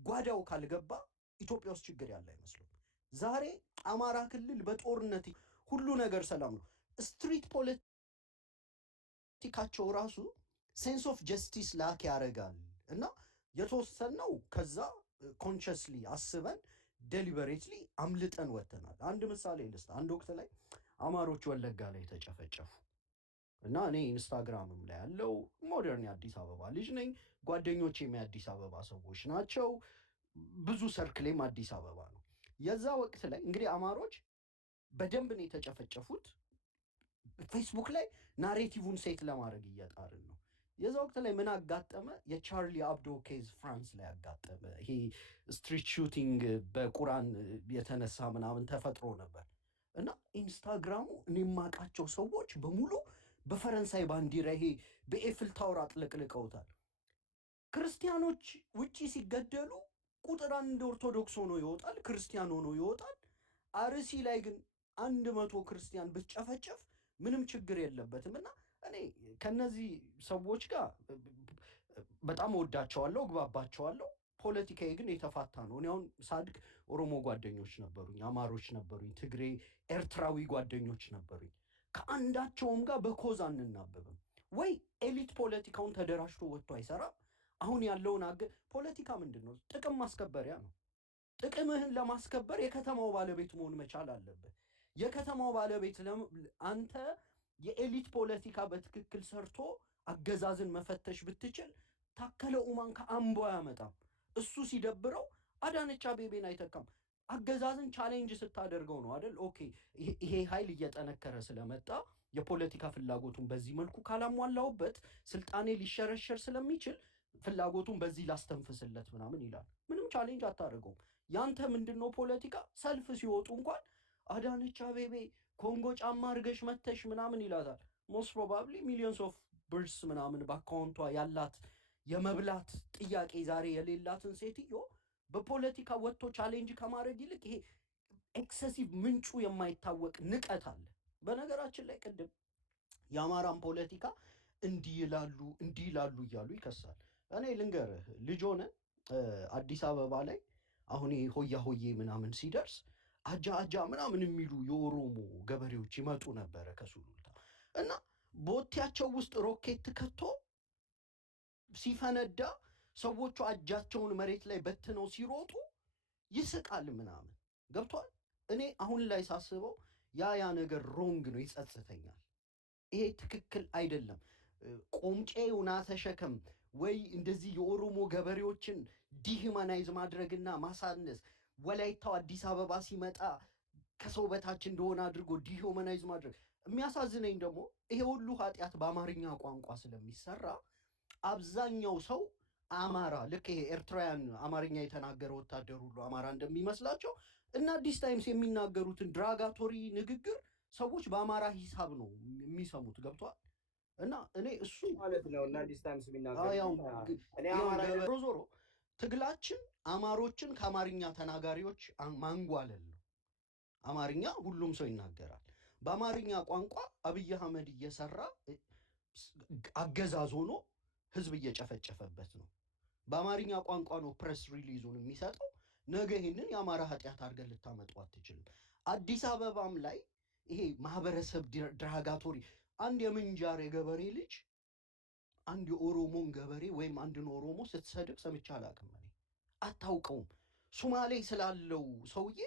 ጓዳው ካልገባ ኢትዮጵያ ውስጥ ችግር ያለ አይመስለው። ዛሬ አማራ ክልል በጦርነት ሁሉ ነገር ሰላም ነው። ስትሪት ፖለቲካቸው ራሱ ሴንስ ኦፍ ጀስቲስ ላክ ያደርጋል እና የተወሰነው ከዛ ኮንሽስሊ አስበን ዴሊበሬትሊ አምልጠን ወጥተናል። አንድ ምሳሌ ልስጥ። አንድ ወቅት ላይ አማሮች ወለጋ ላይ ተጨፈጨፉ እና እኔ ኢንስታግራምም ላይ ያለው ሞደርን የአዲስ አበባ ልጅ ነኝ። ጓደኞቼም የአዲስ አበባ ሰዎች ናቸው። ብዙ ሰርክሌም አዲስ አበባ ነው። የዛ ወቅት ላይ እንግዲህ አማሮች በደንብ ነው የተጨፈጨፉት። ፌስቡክ ላይ ናሬቲቭን ሴት ለማድረግ እየጣርን ነው። የዛ ወቅት ላይ ምን አጋጠመ? የቻርሊ አብዶ ኬዝ ፍራንስ ላይ አጋጠመ። ይሄ ስትሪት ሹቲንግ በቁራን የተነሳ ምናምን ተፈጥሮ ነበር እና ኢንስታግራሙ እኔ የማውቃቸው ሰዎች በሙሉ በፈረንሳይ ባንዲራ ይሄ በኤፍል ታወር አጥለቅልቀውታል። ክርስቲያኖች ውጪ ሲገደሉ ቁጥር አንድ ኦርቶዶክስ ሆኖ ይወጣል፣ ክርስቲያን ሆኖ ይወጣል። አርሲ ላይ ግን 100 ክርስቲያን ብትጨፈጨፍ ምንም ችግር የለበትም። እና እኔ ከነዚህ ሰዎች ጋር በጣም ወዳቸዋለሁ፣ እግባባቸዋለሁ። ፖለቲካዬ ግን የተፋታ ነው። እኔ አሁን ሳድግ ኦሮሞ ጓደኞች ነበሩኝ፣ አማሮች ነበሩኝ፣ ትግሬ ኤርትራዊ ጓደኞች ነበሩኝ። ከአንዳቸውም ጋር በኮዝ አንናበብም። ወይ ኤሊት ፖለቲካውን ተደራጅቶ ወጥቶ አይሰራም። አሁን ያለውን ፖለቲካ ምንድን ነው? ጥቅም ማስከበሪያ ነው። ጥቅምህን ለማስከበር የከተማው ባለቤት መሆን መቻል አለብህ። የከተማው ባለቤት አንተ የኤሊት ፖለቲካ በትክክል ሰርቶ አገዛዝን መፈተሽ ብትችል ታከለ ኡማን ከአምቦ አያመጣም። እሱ ሲደብረው አዳነች አቤቤን አይተካም። አገዛዝን ቻሌንጅ ስታደርገው ነው አይደል? ኦኬ ይሄ ኃይል እየጠነከረ ስለመጣ የፖለቲካ ፍላጎቱን በዚህ መልኩ ካላሟላውበት ስልጣኔ ሊሸረሸር ስለሚችል ፍላጎቱን በዚህ ላስተንፍስለት ምናምን ይላል። ምንም ቻሌንጅ አታደርገውም። ያንተ ምንድነው ፖለቲካ? ሰልፍ ሲወጡ እንኳን አዳነች አቤቤ ኮንጎ ጫማ አርገሽ መተሽ ምናምን ይላታል። ሞስት ፕሮባብሊ ሚሊዮንስ ኦፍ ብርስ ምናምን በአካውንቷ ያላት የመብላት ጥያቄ ዛሬ የሌላትን ሴትዮ በፖለቲካ ወጥቶ ቻሌንጅ ከማድረግ ይልቅ ይሄ ኤክሰሲቭ ምንጩ የማይታወቅ ንቀት አለ። በነገራችን ላይ ቅድም የአማራን ፖለቲካ እንዲህ ይላሉ እያሉ ይከሳል። እኔ ልንገርህ ልጅ ሆነ አዲስ አበባ ላይ አሁን ሆያ ሆዬ ምናምን ሲደርስ አጃ ምናምን የሚሉ የኦሮሞ ገበሬዎች ይመጡ ነበረ ከሱሉልታ እና ቦቴያቸው ውስጥ ሮኬት ከቶ ሲፈነዳ ሰዎቹ እጃቸውን መሬት ላይ በትነው ሲሮጡ ይስቃል ምናምን ገብቷል። እኔ አሁን ላይ ሳስበው ያ ነገር ሮንግ ነው፣ ይጸጽተኛል። ይሄ ትክክል አይደለም። ቆምጬውና ተሸከም ወይ እንደዚህ የኦሮሞ ገበሬዎችን ዲሂማናይዝ ማድረግና ማሳነስ፣ ወላይታው አዲስ አበባ ሲመጣ ከሰው በታች እንደሆነ አድርጎ ዲሂማናይዝ ማድረግ። የሚያሳዝነኝ ደግሞ ይሄ ሁሉ ኃጢአት በአማርኛ ቋንቋ ስለሚሰራ አብዛኛው ሰው አማራ ልክ ይሄ ኤርትራውያን አማርኛ የተናገረ ወታደር ሁሉ አማራ እንደሚመስላቸው እና አዲስ ታይምስ የሚናገሩትን ድራጋቶሪ ንግግር ሰዎች በአማራ ሂሳብ ነው የሚሰሙት። ገብቷል። እና እኔ እሱ ማለት ነው እና አዲስ ታይምስ የሚናገሩ እኔ አማራ ዞሮ ትግላችን አማሮችን ከአማርኛ ተናጋሪዎች ማንጓለል ነው። አማርኛ ሁሉም ሰው ይናገራል። በአማርኛ ቋንቋ አብይ አህመድ እየሰራ አገዛዝ ሆኖ ህዝብ እየጨፈጨፈበት ነው። በአማርኛ ቋንቋ ነው ፕሬስ ሪሊዙን የሚሰጠው። ነገ ይህንን የአማራ ኃጢአት አድርገን ልታመጡ አትችልም። አዲስ አበባም ላይ ይሄ ማህበረሰብ ድራጋቶሪ አንድ የምንጃር የገበሬ ልጅ አንድ የኦሮሞን ገበሬ ወይም አንድን ኦሮሞ ስትሰድብ ሰምቼ አላውቅም። እኔ አታውቀውም። ሱማሌ ስላለው ሰውዬ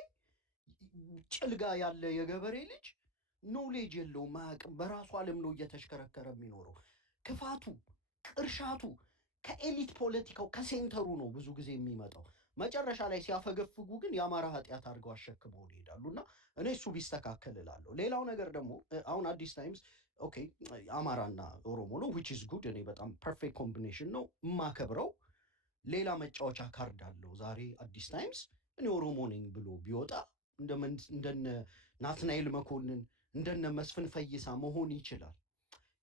ጭልጋ ያለ የገበሬ ልጅ ኖሌጅ የለውም፣ አያውቅም። በራሱ ዓለም ነው እየተሽከረከረ የሚኖረው። ክፋቱ ቅርሻቱ ከኤሊት ፖለቲካው ከሴንተሩ ነው ብዙ ጊዜ የሚመጣው። መጨረሻ ላይ ሲያፈገፍጉ ግን የአማራ ኃጢአት አድርገው አሸክመው ይሄዳሉ። እና እኔ እሱ ቢስተካከል እላለሁ። ሌላው ነገር ደግሞ አሁን አዲስ ታይምስ ኦኬ አማራና ኦሮሞ ነው ዊች ኢዝ ጉድ። እኔ በጣም ፐርፌክት ኮምቢኔሽን ነው የማከብረው። ሌላ መጫወቻ ካርድ አለው ዛሬ አዲስ ታይምስ። እኔ ኦሮሞ ነኝ ብሎ ቢወጣ እንደነ ናትናኤል መኮንን እንደነ መስፍን ፈይሳ መሆን ይችላል።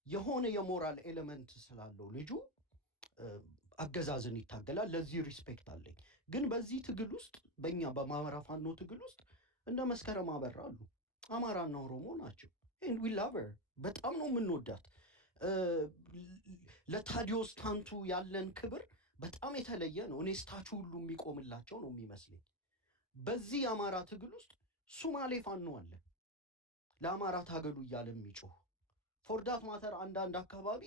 የሆነ የሞራል ኤሌመንት ስላለው ልጁ አገዛዝን ይታገላል። ለዚህ ሪስፔክት አለኝ። ግን በዚህ ትግል ውስጥ በእኛ በአማራ ፋኖ ትግል ውስጥ እንደ መስከረም አበራ አሉ። አማራና ኦሮሞ ናቸው። ዊ ላቭ ሄር በጣም ነው የምንወዳት። ለታዲዮስ ታንቱ ያለን ክብር በጣም የተለየ ነው። እኔ ስታቹ ሁሉ የሚቆምላቸው ነው የሚመስለኝ። በዚህ የአማራ ትግል ውስጥ ሱማሌ ፋኖ አለ፣ ለአማራ ታገሉ እያለ የሚጮህ ፎርዳት ማተር አንዳንድ አካባቢ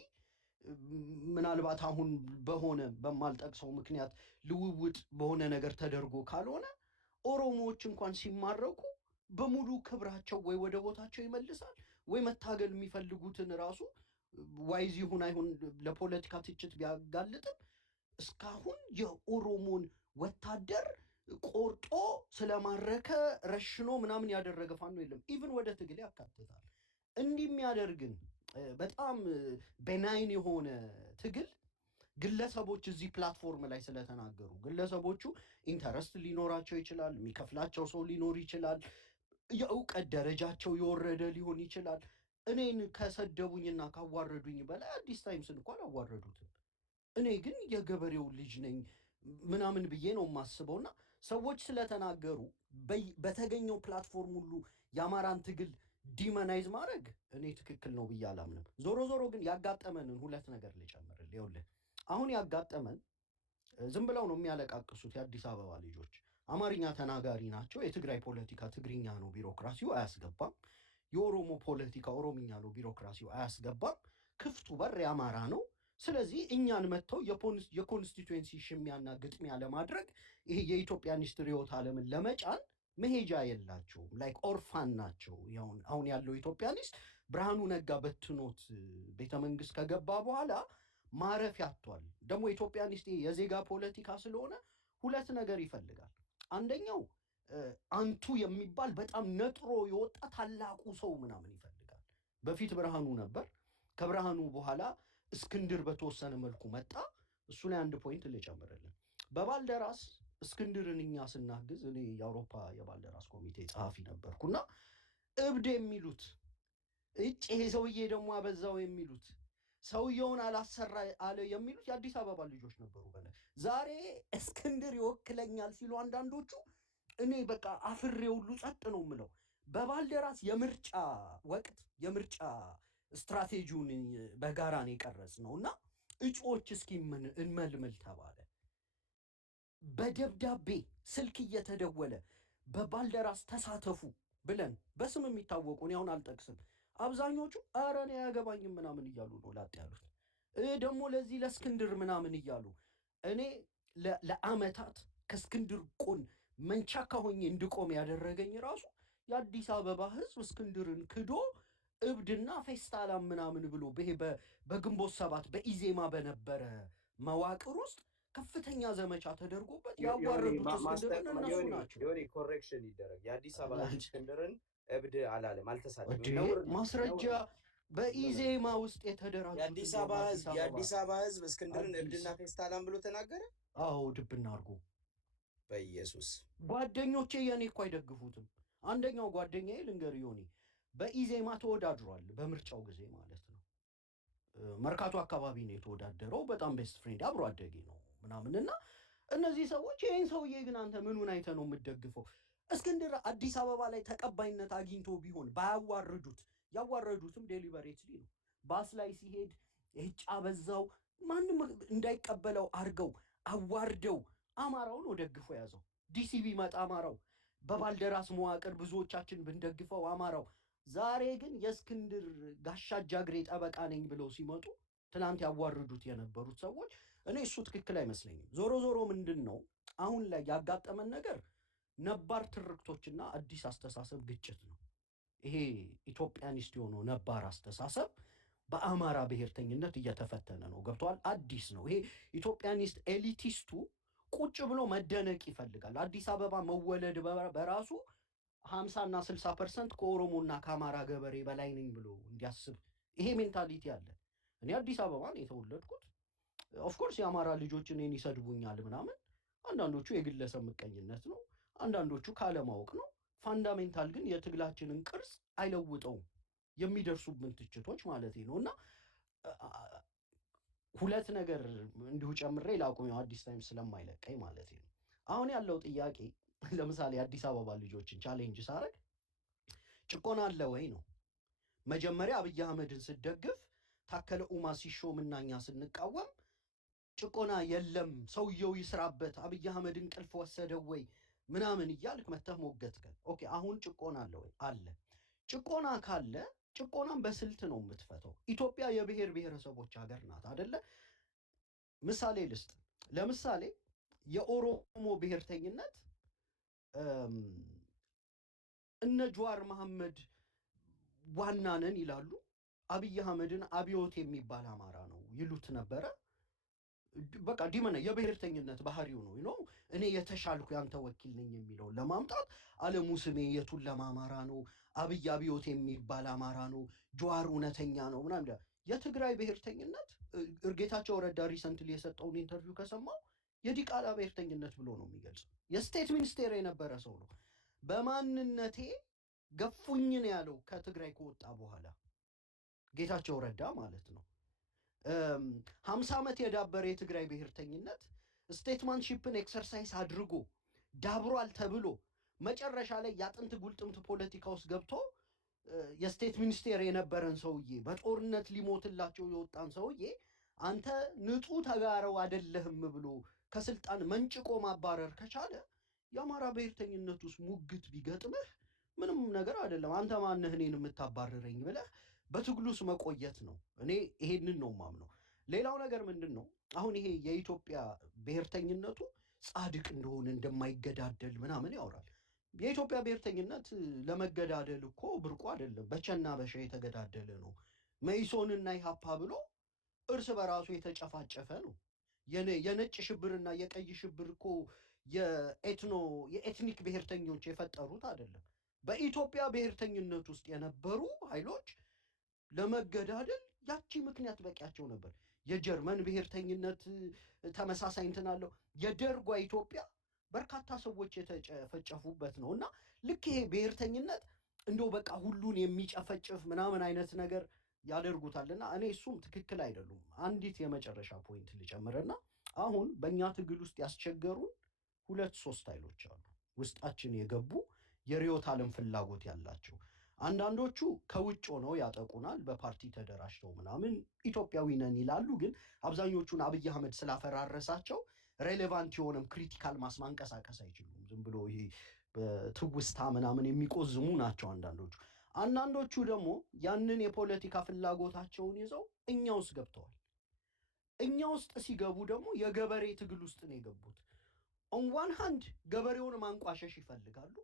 ምናልባት አሁን በሆነ በማልጠቅሰው ምክንያት ልውውጥ በሆነ ነገር ተደርጎ ካልሆነ ኦሮሞዎች እንኳን ሲማረኩ በሙሉ ክብራቸው ወይ ወደ ቦታቸው ይመልሳል ወይ መታገል የሚፈልጉትን ራሱ ዋይዝ ይሁን አይሁን ለፖለቲካ ትችት ቢያጋልጥም እስካሁን የኦሮሞን ወታደር ቆርጦ ስለማረከ ረሽኖ ምናምን ያደረገ ፋኖ የለም። ኢቭን ወደ ትግል ያካትታል። እንዲህ የሚያደርግን በጣም ቤናይን የሆነ ትግል ግለሰቦች እዚህ ፕላትፎርም ላይ ስለተናገሩ ግለሰቦቹ ኢንተረስት ሊኖራቸው ይችላል፣ የሚከፍላቸው ሰው ሊኖር ይችላል፣ የእውቀት ደረጃቸው የወረደ ሊሆን ይችላል። እኔን ከሰደቡኝና ካዋረዱኝ በላይ አዲስ ታይምስን እንኳን አላዋረዱትም። እኔ ግን የገበሬው ልጅ ነኝ ምናምን ብዬ ነው የማስበውና ሰዎች ስለተናገሩ በተገኘው ፕላትፎርም ሁሉ የአማራን ትግል ዲመናይዝ ማድረግ እኔ ትክክል ነው ብዬ አላምንም። ዞሮ ዞሮ ግን ያጋጠመንን ሁለት ነገር ልጨምርልህ። ይኸውልህ አሁን ያጋጠመን ዝም ብለው ነው የሚያለቃቅሱት የአዲስ አበባ ልጆች። አማርኛ ተናጋሪ ናቸው። የትግራይ ፖለቲካ ትግርኛ ነው፣ ቢሮክራሲው አያስገባም። የኦሮሞ ፖለቲካ ኦሮምኛ ነው፣ ቢሮክራሲው አያስገባም። ክፍቱ በር የአማራ ነው። ስለዚህ እኛን መጥተው የኮንስቲትዌንሲ ሽሚያና ግጥሚያ ለማድረግ ይሄ የኢትዮጵያኒስት ርዕዮተ ዓለምን ለመጫን መሄጃ የላቸውም። ላይክ ኦርፋን ናቸው። አሁን ያለው ኢትዮጵያኒስት ብርሃኑ ነጋ በትኖት ቤተመንግስት ከገባ በኋላ ማረፍ ያቷል። ደግሞ ኢትዮጵያኒስት የዜጋ ፖለቲካ ስለሆነ ሁለት ነገር ይፈልጋል። አንደኛው አንቱ የሚባል በጣም ነጥሮ የወጣ ታላቁ ሰው ምናምን ይፈልጋል። በፊት ብርሃኑ ነበር። ከብርሃኑ በኋላ እስክንድር በተወሰነ መልኩ መጣ። እሱ ላይ አንድ ፖይንት ልጨምርልን። በባልደራስ እስክንድርን እኛ ስናግዝ እኔ የአውሮፓ የባልደራስ ኮሚቴ ጸሐፊ ነበርኩና እብድ የሚሉት ይሄ ሰውዬ ደግሞ አበዛው የሚሉት ሰውየውን አላሰራ አለ የሚሉት የአዲስ አበባ ልጆች ነበሩ። ዛሬ እስክንድር ይወክለኛል ሲሉ አንዳንዶቹ እኔ በቃ አፍሬ ሁሉ ጸጥ ነው የምለው። በባልደራስ የምርጫ ወቅት የምርጫ ስትራቴጂውን በጋራ ነው የቀረጽ ነው እና እጩዎች እስኪ እንመልመል ተባለ። በደብዳቤ ስልክ እየተደወለ በባልደራስ ተሳተፉ ብለን በስም የሚታወቁ እኔ አሁን አልጠቅስም። አብዛኞቹ ኧረ እኔ አያገባኝም ምናምን እያሉ ነው ላጥ ያሉት። ደግሞ ለዚህ ለእስክንድር ምናምን እያሉ እኔ ለአመታት ከእስክንድር ቆን መንቻካ ሆኜ እንድቆም ያደረገኝ ራሱ የአዲስ አበባ ህዝብ እስክንድርን ክዶ እብድና ፌስታላም ምናምን ብሎ በግንቦት ሰባት በኢዜማ በነበረ መዋቅር ውስጥ ከፍተኛ ዘመቻ ተደርጎበት ያዋረዱት እስክንድርን እነሱ ናቸው። የሆነ ኮሬክሽን ይደረግ። የአዲስ አበባ እስክንድርን እብድ አላለም፣ አልተሳደበም። ማስረጃ በኢዜማ ውስጥ የተደራጁ የአዲስ አበባ ህዝብ እስክንድርን እብድና ፌስታላም ብሎ ተናገረ። አዎ ድብና አድርጎ በኢየሱስ። ጓደኞቼ የኔ እኮ አይደግፉትም። አንደኛው ጓደኛዬ ልንገርህ ዮኒ በኢዜማ ተወዳድሯል፣ በምርጫው ጊዜ ማለት ነው። መርካቶ አካባቢ ነው የተወዳደረው። በጣም ቤስት ፍሬንድ አብሮ አደጌ ነው ምናምንና እነዚህ ሰዎች ይህን ሰውዬ ግን አንተ ምኑን አይተህ ነው የምትደግፈው? እስክንድር አዲስ አበባ ላይ ተቀባይነት አግኝቶ ቢሆን ባያዋርዱት፣ ያዋረዱትም ዴሊበሬትሊ ነው። ባስ ላይ ሲሄድ እጫ በዛው ማንም እንዳይቀበለው አርገው አዋርደው አማራውን ደግፎ ያዘው። ዲሲ ቢመጣ አማራው፣ በባልደራስ መዋቅር ብዙዎቻችን ብንደግፈው አማራው። ዛሬ ግን የእስክንድር ጋሻ ጃግሬ ጠበቃ ነኝ ብለው ሲመጡ ትናንት ያዋርዱት የነበሩት ሰዎች እኔ እሱ ትክክል አይመስለኝም። ዞሮ ዞሮ ምንድን ነው አሁን ላይ ያጋጠመን ነገር ነባር ትርክቶችና አዲስ አስተሳሰብ ግጭት ነው። ይሄ ኢትዮጵያኒስት የሆነው ነባር አስተሳሰብ በአማራ ብሔርተኝነት እየተፈተነ ነው። ገብቷል? አዲስ ነው ይሄ ኢትዮጵያኒስት ኤሊቲስቱ ቁጭ ብሎ መደነቅ ይፈልጋል። አዲስ አበባ መወለድ በራሱ 50 እና 60% ከኦሮሞና ከአማራ ገበሬ በላይ ነኝ ብሎ እንዲያስብ ይሄ ሜንታሊቲ አለ። እኔ አዲስ አበባ ነው የተወለድኩት። ኦፍኮርስ የአማራ ልጆች እኔን ይሰድቡኛል ምናምን። አንዳንዶቹ የግለሰብ ምቀኝነት ነው፣ አንዳንዶቹ ካለማወቅ ነው። ፋንዳሜንታል ግን የትግላችንን ቅርጽ አይለውጠውም የሚደርሱብን ትችቶች ማለት ነው። እና ሁለት ነገር እንዲሁ ጨምሬ ላቁም፣ አዲስ ታይም ስለማይለቀኝ ማለት ነው። አሁን ያለው ጥያቄ ለምሳሌ አዲስ አበባ ልጆችን ቻሌንጅ ሳረግ ጭቆና አለ ወይ ነው። መጀመሪያ አብይ አህመድን ስደግፍ ታከለ ኡማ ሲሾምና እኛ ስንቃወም ጭቆና የለም ሰውየው ይስራበት አብይ አህመድ እንቅልፍ ወሰደው ወይ ምናምን እያልክ መተህ ሞገትከን። ኦኬ አሁን ጭቆና አለ ወይ? አለ። ጭቆና ካለ ጭቆናን በስልት ነው የምትፈተው። ኢትዮጵያ የብሔር ብሔረሰቦች ሀገር ናት አደለ? ምሳሌ ልስጥ። ለምሳሌ የኦሮሞ ብሔርተኝነት እነ ጀዋር መሐመድ ዋና ነን ይላሉ። አብይ አህመድን አብዮት የሚባል አማራ ነው ይሉት ነበረ። በቃ ዲመነ የብሔርተኝነት ባህሪው ነው ነው እኔ የተሻልኩ ያንተ ወኪል ነኝ የሚለውን ለማምጣት አለሙ ስሜ የቱለማ አማራ ነው፣ አብይ አብዮት የሚባል አማራ ነው፣ ጀዋር እውነተኛ ነው ምናምን። የትግራይ ብሔርተኝነት ጌታቸው ረዳ ሪሰንትሊ የሰጠውን ኢንተርቪው ከሰማው የዲቃላ ብሔርተኝነት ብሎ ነው የሚገልጸው። የስቴት ሚኒስቴር የነበረ ሰው ነው። በማንነቴ ገፉኝ ነው ያለው ከትግራይ ከወጣ በኋላ ጌታቸው ረዳ ማለት ነው። 50 ዓመት የዳበረ የትግራይ ብሔርተኝነት ስቴትማንሺፕን ኤክሰርሳይዝ አድርጎ ዳብሯል ተብሎ መጨረሻ ላይ ያጥንት ጉልጥምት ፖለቲካ ውስጥ ገብቶ የስቴት ሚኒስቴር የነበረን ሰውዬ በጦርነት ሊሞትላቸው የወጣን ሰውዬ አንተ ንጡ ተጋረው አይደለህም ብሎ ከስልጣን መንጭቆ ማባረር ከቻለ የአማራ ብሔርተኝነት ውስጥ ሙግት ቢገጥምህ ምንም ነገር አይደለም። አንተ ማነህ እኔን የምታባረረኝ ብለህ በትግሉስ መቆየት ነው። እኔ ይሄንን ነው ማምነው። ሌላው ነገር ምንድን ነው? አሁን ይሄ የኢትዮጵያ ብሔርተኝነቱ ጻድቅ እንደሆነ እንደማይገዳደል ምናምን ያወራል። የኢትዮጵያ ብሔርተኝነት ለመገዳደል እኮ ብርቁ አይደለም። በቸና በሻ የተገዳደለ ነው። መኢሶንና ኢሃፓ ብሎ እርስ በራሱ የተጨፋጨፈ ነው። የነጭ ሽብርና የቀይ ሽብር እኮ የኤትኒክ ብሔርተኞች የፈጠሩት አይደለም። በኢትዮጵያ ብሔርተኝነት ውስጥ የነበሩ ኃይሎች ለመገዳደል ያቺ ምክንያት በቂያቸው ነበር። የጀርመን ብሔርተኝነት ተመሳሳይ እንትን አለው። የደርጓ ኢትዮጵያ በርካታ ሰዎች የተጨፈጨፉበት ነው እና ልክ ይሄ ብሔርተኝነት እንደው በቃ ሁሉን የሚጨፈጭፍ ምናምን አይነት ነገር ያደርጉታልና እኔ እሱም ትክክል አይደሉም። አንዲት የመጨረሻ ፖይንት ልጨምርና አሁን በእኛ ትግል ውስጥ ያስቸገሩን 2-3 ኃይሎች አሉ ውስጣችን የገቡ የርዕዮተ ዓለም ፍላጎት ያላቸው። አንዳንዶቹ ከውጭ ሆነው ያጠቁናል፣ በፓርቲ ተደራጅተው ምናምን ኢትዮጵያዊ ነን ይላሉ። ግን አብዛኞቹን አብይ አህመድ ስላፈራረሳቸው ሬሌቫንት የሆነም ክሪቲካል ማንቀሳቀስ አይችሉም። ዝም ብሎ ይሄ በትውስታ ምናምን የሚቆዝሙ ናቸው አንዳንዶቹ። አንዳንዶቹ ደግሞ ያንን የፖለቲካ ፍላጎታቸውን ይዘው እኛ ውስጥ ገብተዋል። እኛ ውስጥ ሲገቡ ደግሞ የገበሬ ትግል ውስጥ ነው የገቡት። ኦን ዋን ሃንድ ገበሬውን ማንቋሸሽ ይፈልጋሉ።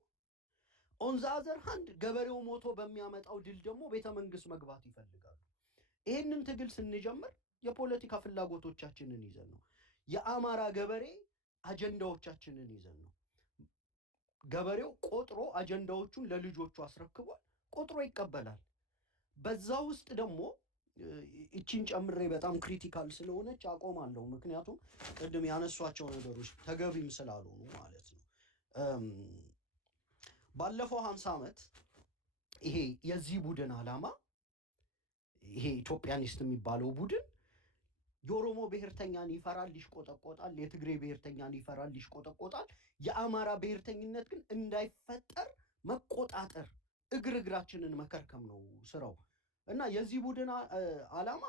ኦን ዘ አዘር ሃንድ ገበሬው ሞቶ በሚያመጣው ድል ደግሞ ቤተ መንግስት መግባት ይፈልጋሉ። ይህንን ትግል ስንጀምር የፖለቲካ ፍላጎቶቻችንን ይዘን ነው። የአማራ ገበሬ አጀንዳዎቻችንን ይዘን ነው። ገበሬው ቆጥሮ አጀንዳዎቹን ለልጆቹ አስረክቧል። ቆጥሮ ይቀበላል። በዛ ውስጥ ደግሞ እቺን ጨምሬ በጣም ክሪቲካል ስለሆነች አቆማለሁ። ምክንያቱም ቅድም ያነሷቸው ነገሮች ተገቢም ስላልሆኑ ማለት ነው። ባለፈው 50 ዓመት ይሄ የዚህ ቡድን ዓላማ ይሄ ኢትዮጵያኒስት የሚባለው ቡድን የኦሮሞ ብሔርተኛን ይፈራል፣ ይሽቆጠቆጣል። የትግሬ ብሔርተኛን ይፈራል፣ ይሽቆጠቆጣል። የአማራ ብሔርተኝነት ግን እንዳይፈጠር መቆጣጠር፣ እግራችንን መከርከም ነው ስራው እና የዚህ ቡድን ዓላማ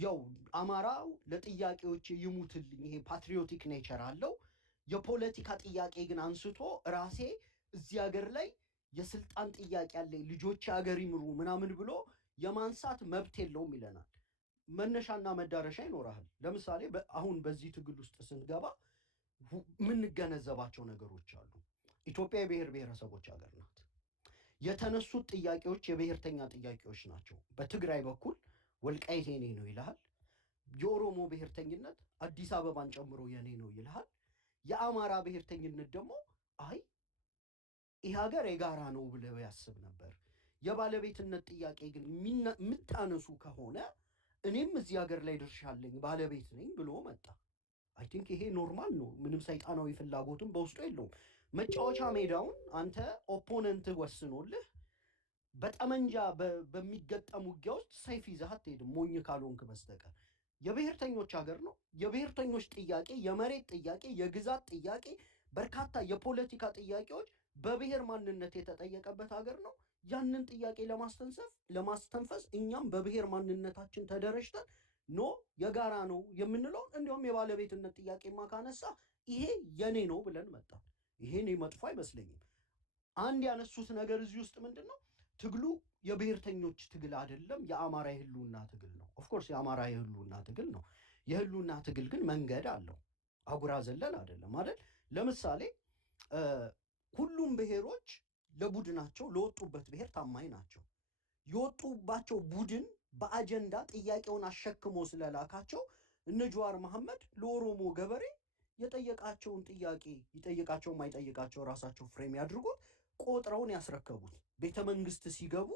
ያው አማራው ለጥያቄዎች ይሙትልኝ፣ ይሄ ፓትሪዮቲክ ኔቸር አለው። የፖለቲካ ጥያቄ ግን አንስቶ ራሴ እዚህ ሀገር ላይ የስልጣን ጥያቄ አለ፣ ልጆች ሀገር ይምሩ ምናምን ብሎ የማንሳት መብት የለውም ይለናል። መነሻና መዳረሻ ይኖራል። ለምሳሌ አሁን በዚህ ትግል ውስጥ ስንገባ የምንገነዘባቸው ነገሮች አሉ። ኢትዮጵያ የብሔር ብሔረሰቦች ሀገር ናት። የተነሱት ጥያቄዎች የብሔርተኛ ጥያቄዎች ናቸው። በትግራይ በኩል ወልቃይት የኔ ነው ይልሃል። የኦሮሞ ብሔርተኝነት አዲስ አበባን ጨምሮ የኔ ነው ይልሃል። የአማራ ብሔርተኝነት ደግሞ አይ ይህ ሀገር የጋራ ነው ብለው ያስብ ነበር። የባለቤትነት ጥያቄ ግን የምታነሱ ከሆነ እኔም እዚህ ሀገር ላይ ድርሻ አለኝ ባለቤት ነኝ ብሎ መጣ። አይ ቲንክ ይሄ ኖርማል ነው። ምንም ሰይጣናዊ ፍላጎትም በውስጡ የለውም። መጫወቻ ሜዳውን አንተ ኦፖነንት ወስኖልህ በጠመንጃ በሚገጠም ውጊያ ውስጥ ሰይፍ ይዘህ አትሄድም ሞኝ ካልሆንክ በስተቀር። የብሔርተኞች ሀገር ነው። የብሔርተኞች ጥያቄ፣ የመሬት ጥያቄ፣ የግዛት ጥያቄ፣ በርካታ የፖለቲካ ጥያቄዎች በብሔር ማንነት የተጠየቀበት ሀገር ነው። ያንን ጥያቄ ለማስተንፈስ እኛም በብሔር ማንነታችን ተደረጅተን ኖ የጋራ ነው የምንለው። እንዲሁም የባለቤትነት ጥያቄማ ካነሳ ይሄ የኔ ነው ብለን መጣ። ይሄ እኔ መጥፎ አይመስለኝም። አንድ ያነሱት ነገር እዚህ ውስጥ ምንድን ነው? ትግሉ የብሔርተኞች ትግል አይደለም፣ የአማራ የህልውና ትግል ነው። ኦፍኮርስ የአማራ የህልውና ትግል ነው። የህልውና ትግል ግን መንገድ አለው፣ አጉራ ዘለል አይደለም አይደል? ለምሳሌ ሁሉም ብሔሮች ለቡድናቸው ለወጡበት ብሔር ታማኝ ናቸው። የወጡባቸው ቡድን በአጀንዳ ጥያቄውን አሸክሞ ስለላካቸው እነ ጀዋር መሐመድ ለኦሮሞ ገበሬ የጠየቃቸውን ጥያቄ ይጠይቃቸው ማይጠይቃቸው ራሳቸው ፍሬም ያድርጉት ቆጥረውን ያስረከቡት። ቤተ መንግስት ሲገቡ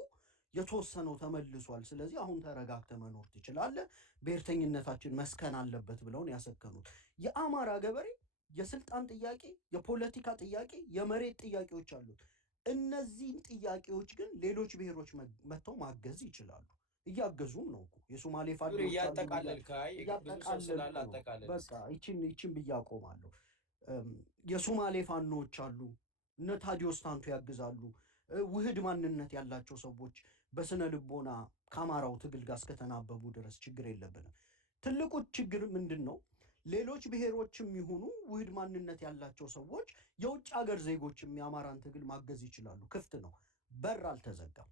የተወሰነው ተመልሷል፣ ስለዚህ አሁን ተረጋግተ መኖር ትችላለህ፣ ብሔርተኝነታችን መስከን አለበት ብለውን ያሰከኑት። የአማራ ገበሬ የስልጣን ጥያቄ፣ የፖለቲካ ጥያቄ፣ የመሬት ጥያቄዎች አሉት። እነዚህን ጥያቄዎች ግን ሌሎች ብሔሮች መጥተው ማገዝ ይችላሉ። እያገዙም ነው እኮ የሶማሌ ፋኖች በቃ ይችን ብዬ አቆማለሁ። የሶማሌ ፋኖች አሉ፣ እነ ታዲዮስ ታንቱ ያግዛሉ። ውህድ ማንነት ያላቸው ሰዎች በስነ ልቦና ከአማራው ትግል ጋር እስከተናበቡ ድረስ ችግር የለብንም። ትልቁ ችግር ምንድን ነው? ሌሎች ብሔሮችም ይሁኑ ውህድ ማንነት ያላቸው ሰዎች የውጭ ሀገር ዜጎችም የአማራን ትግል ማገዝ ይችላሉ። ክፍት ነው፣ በር አልተዘጋም።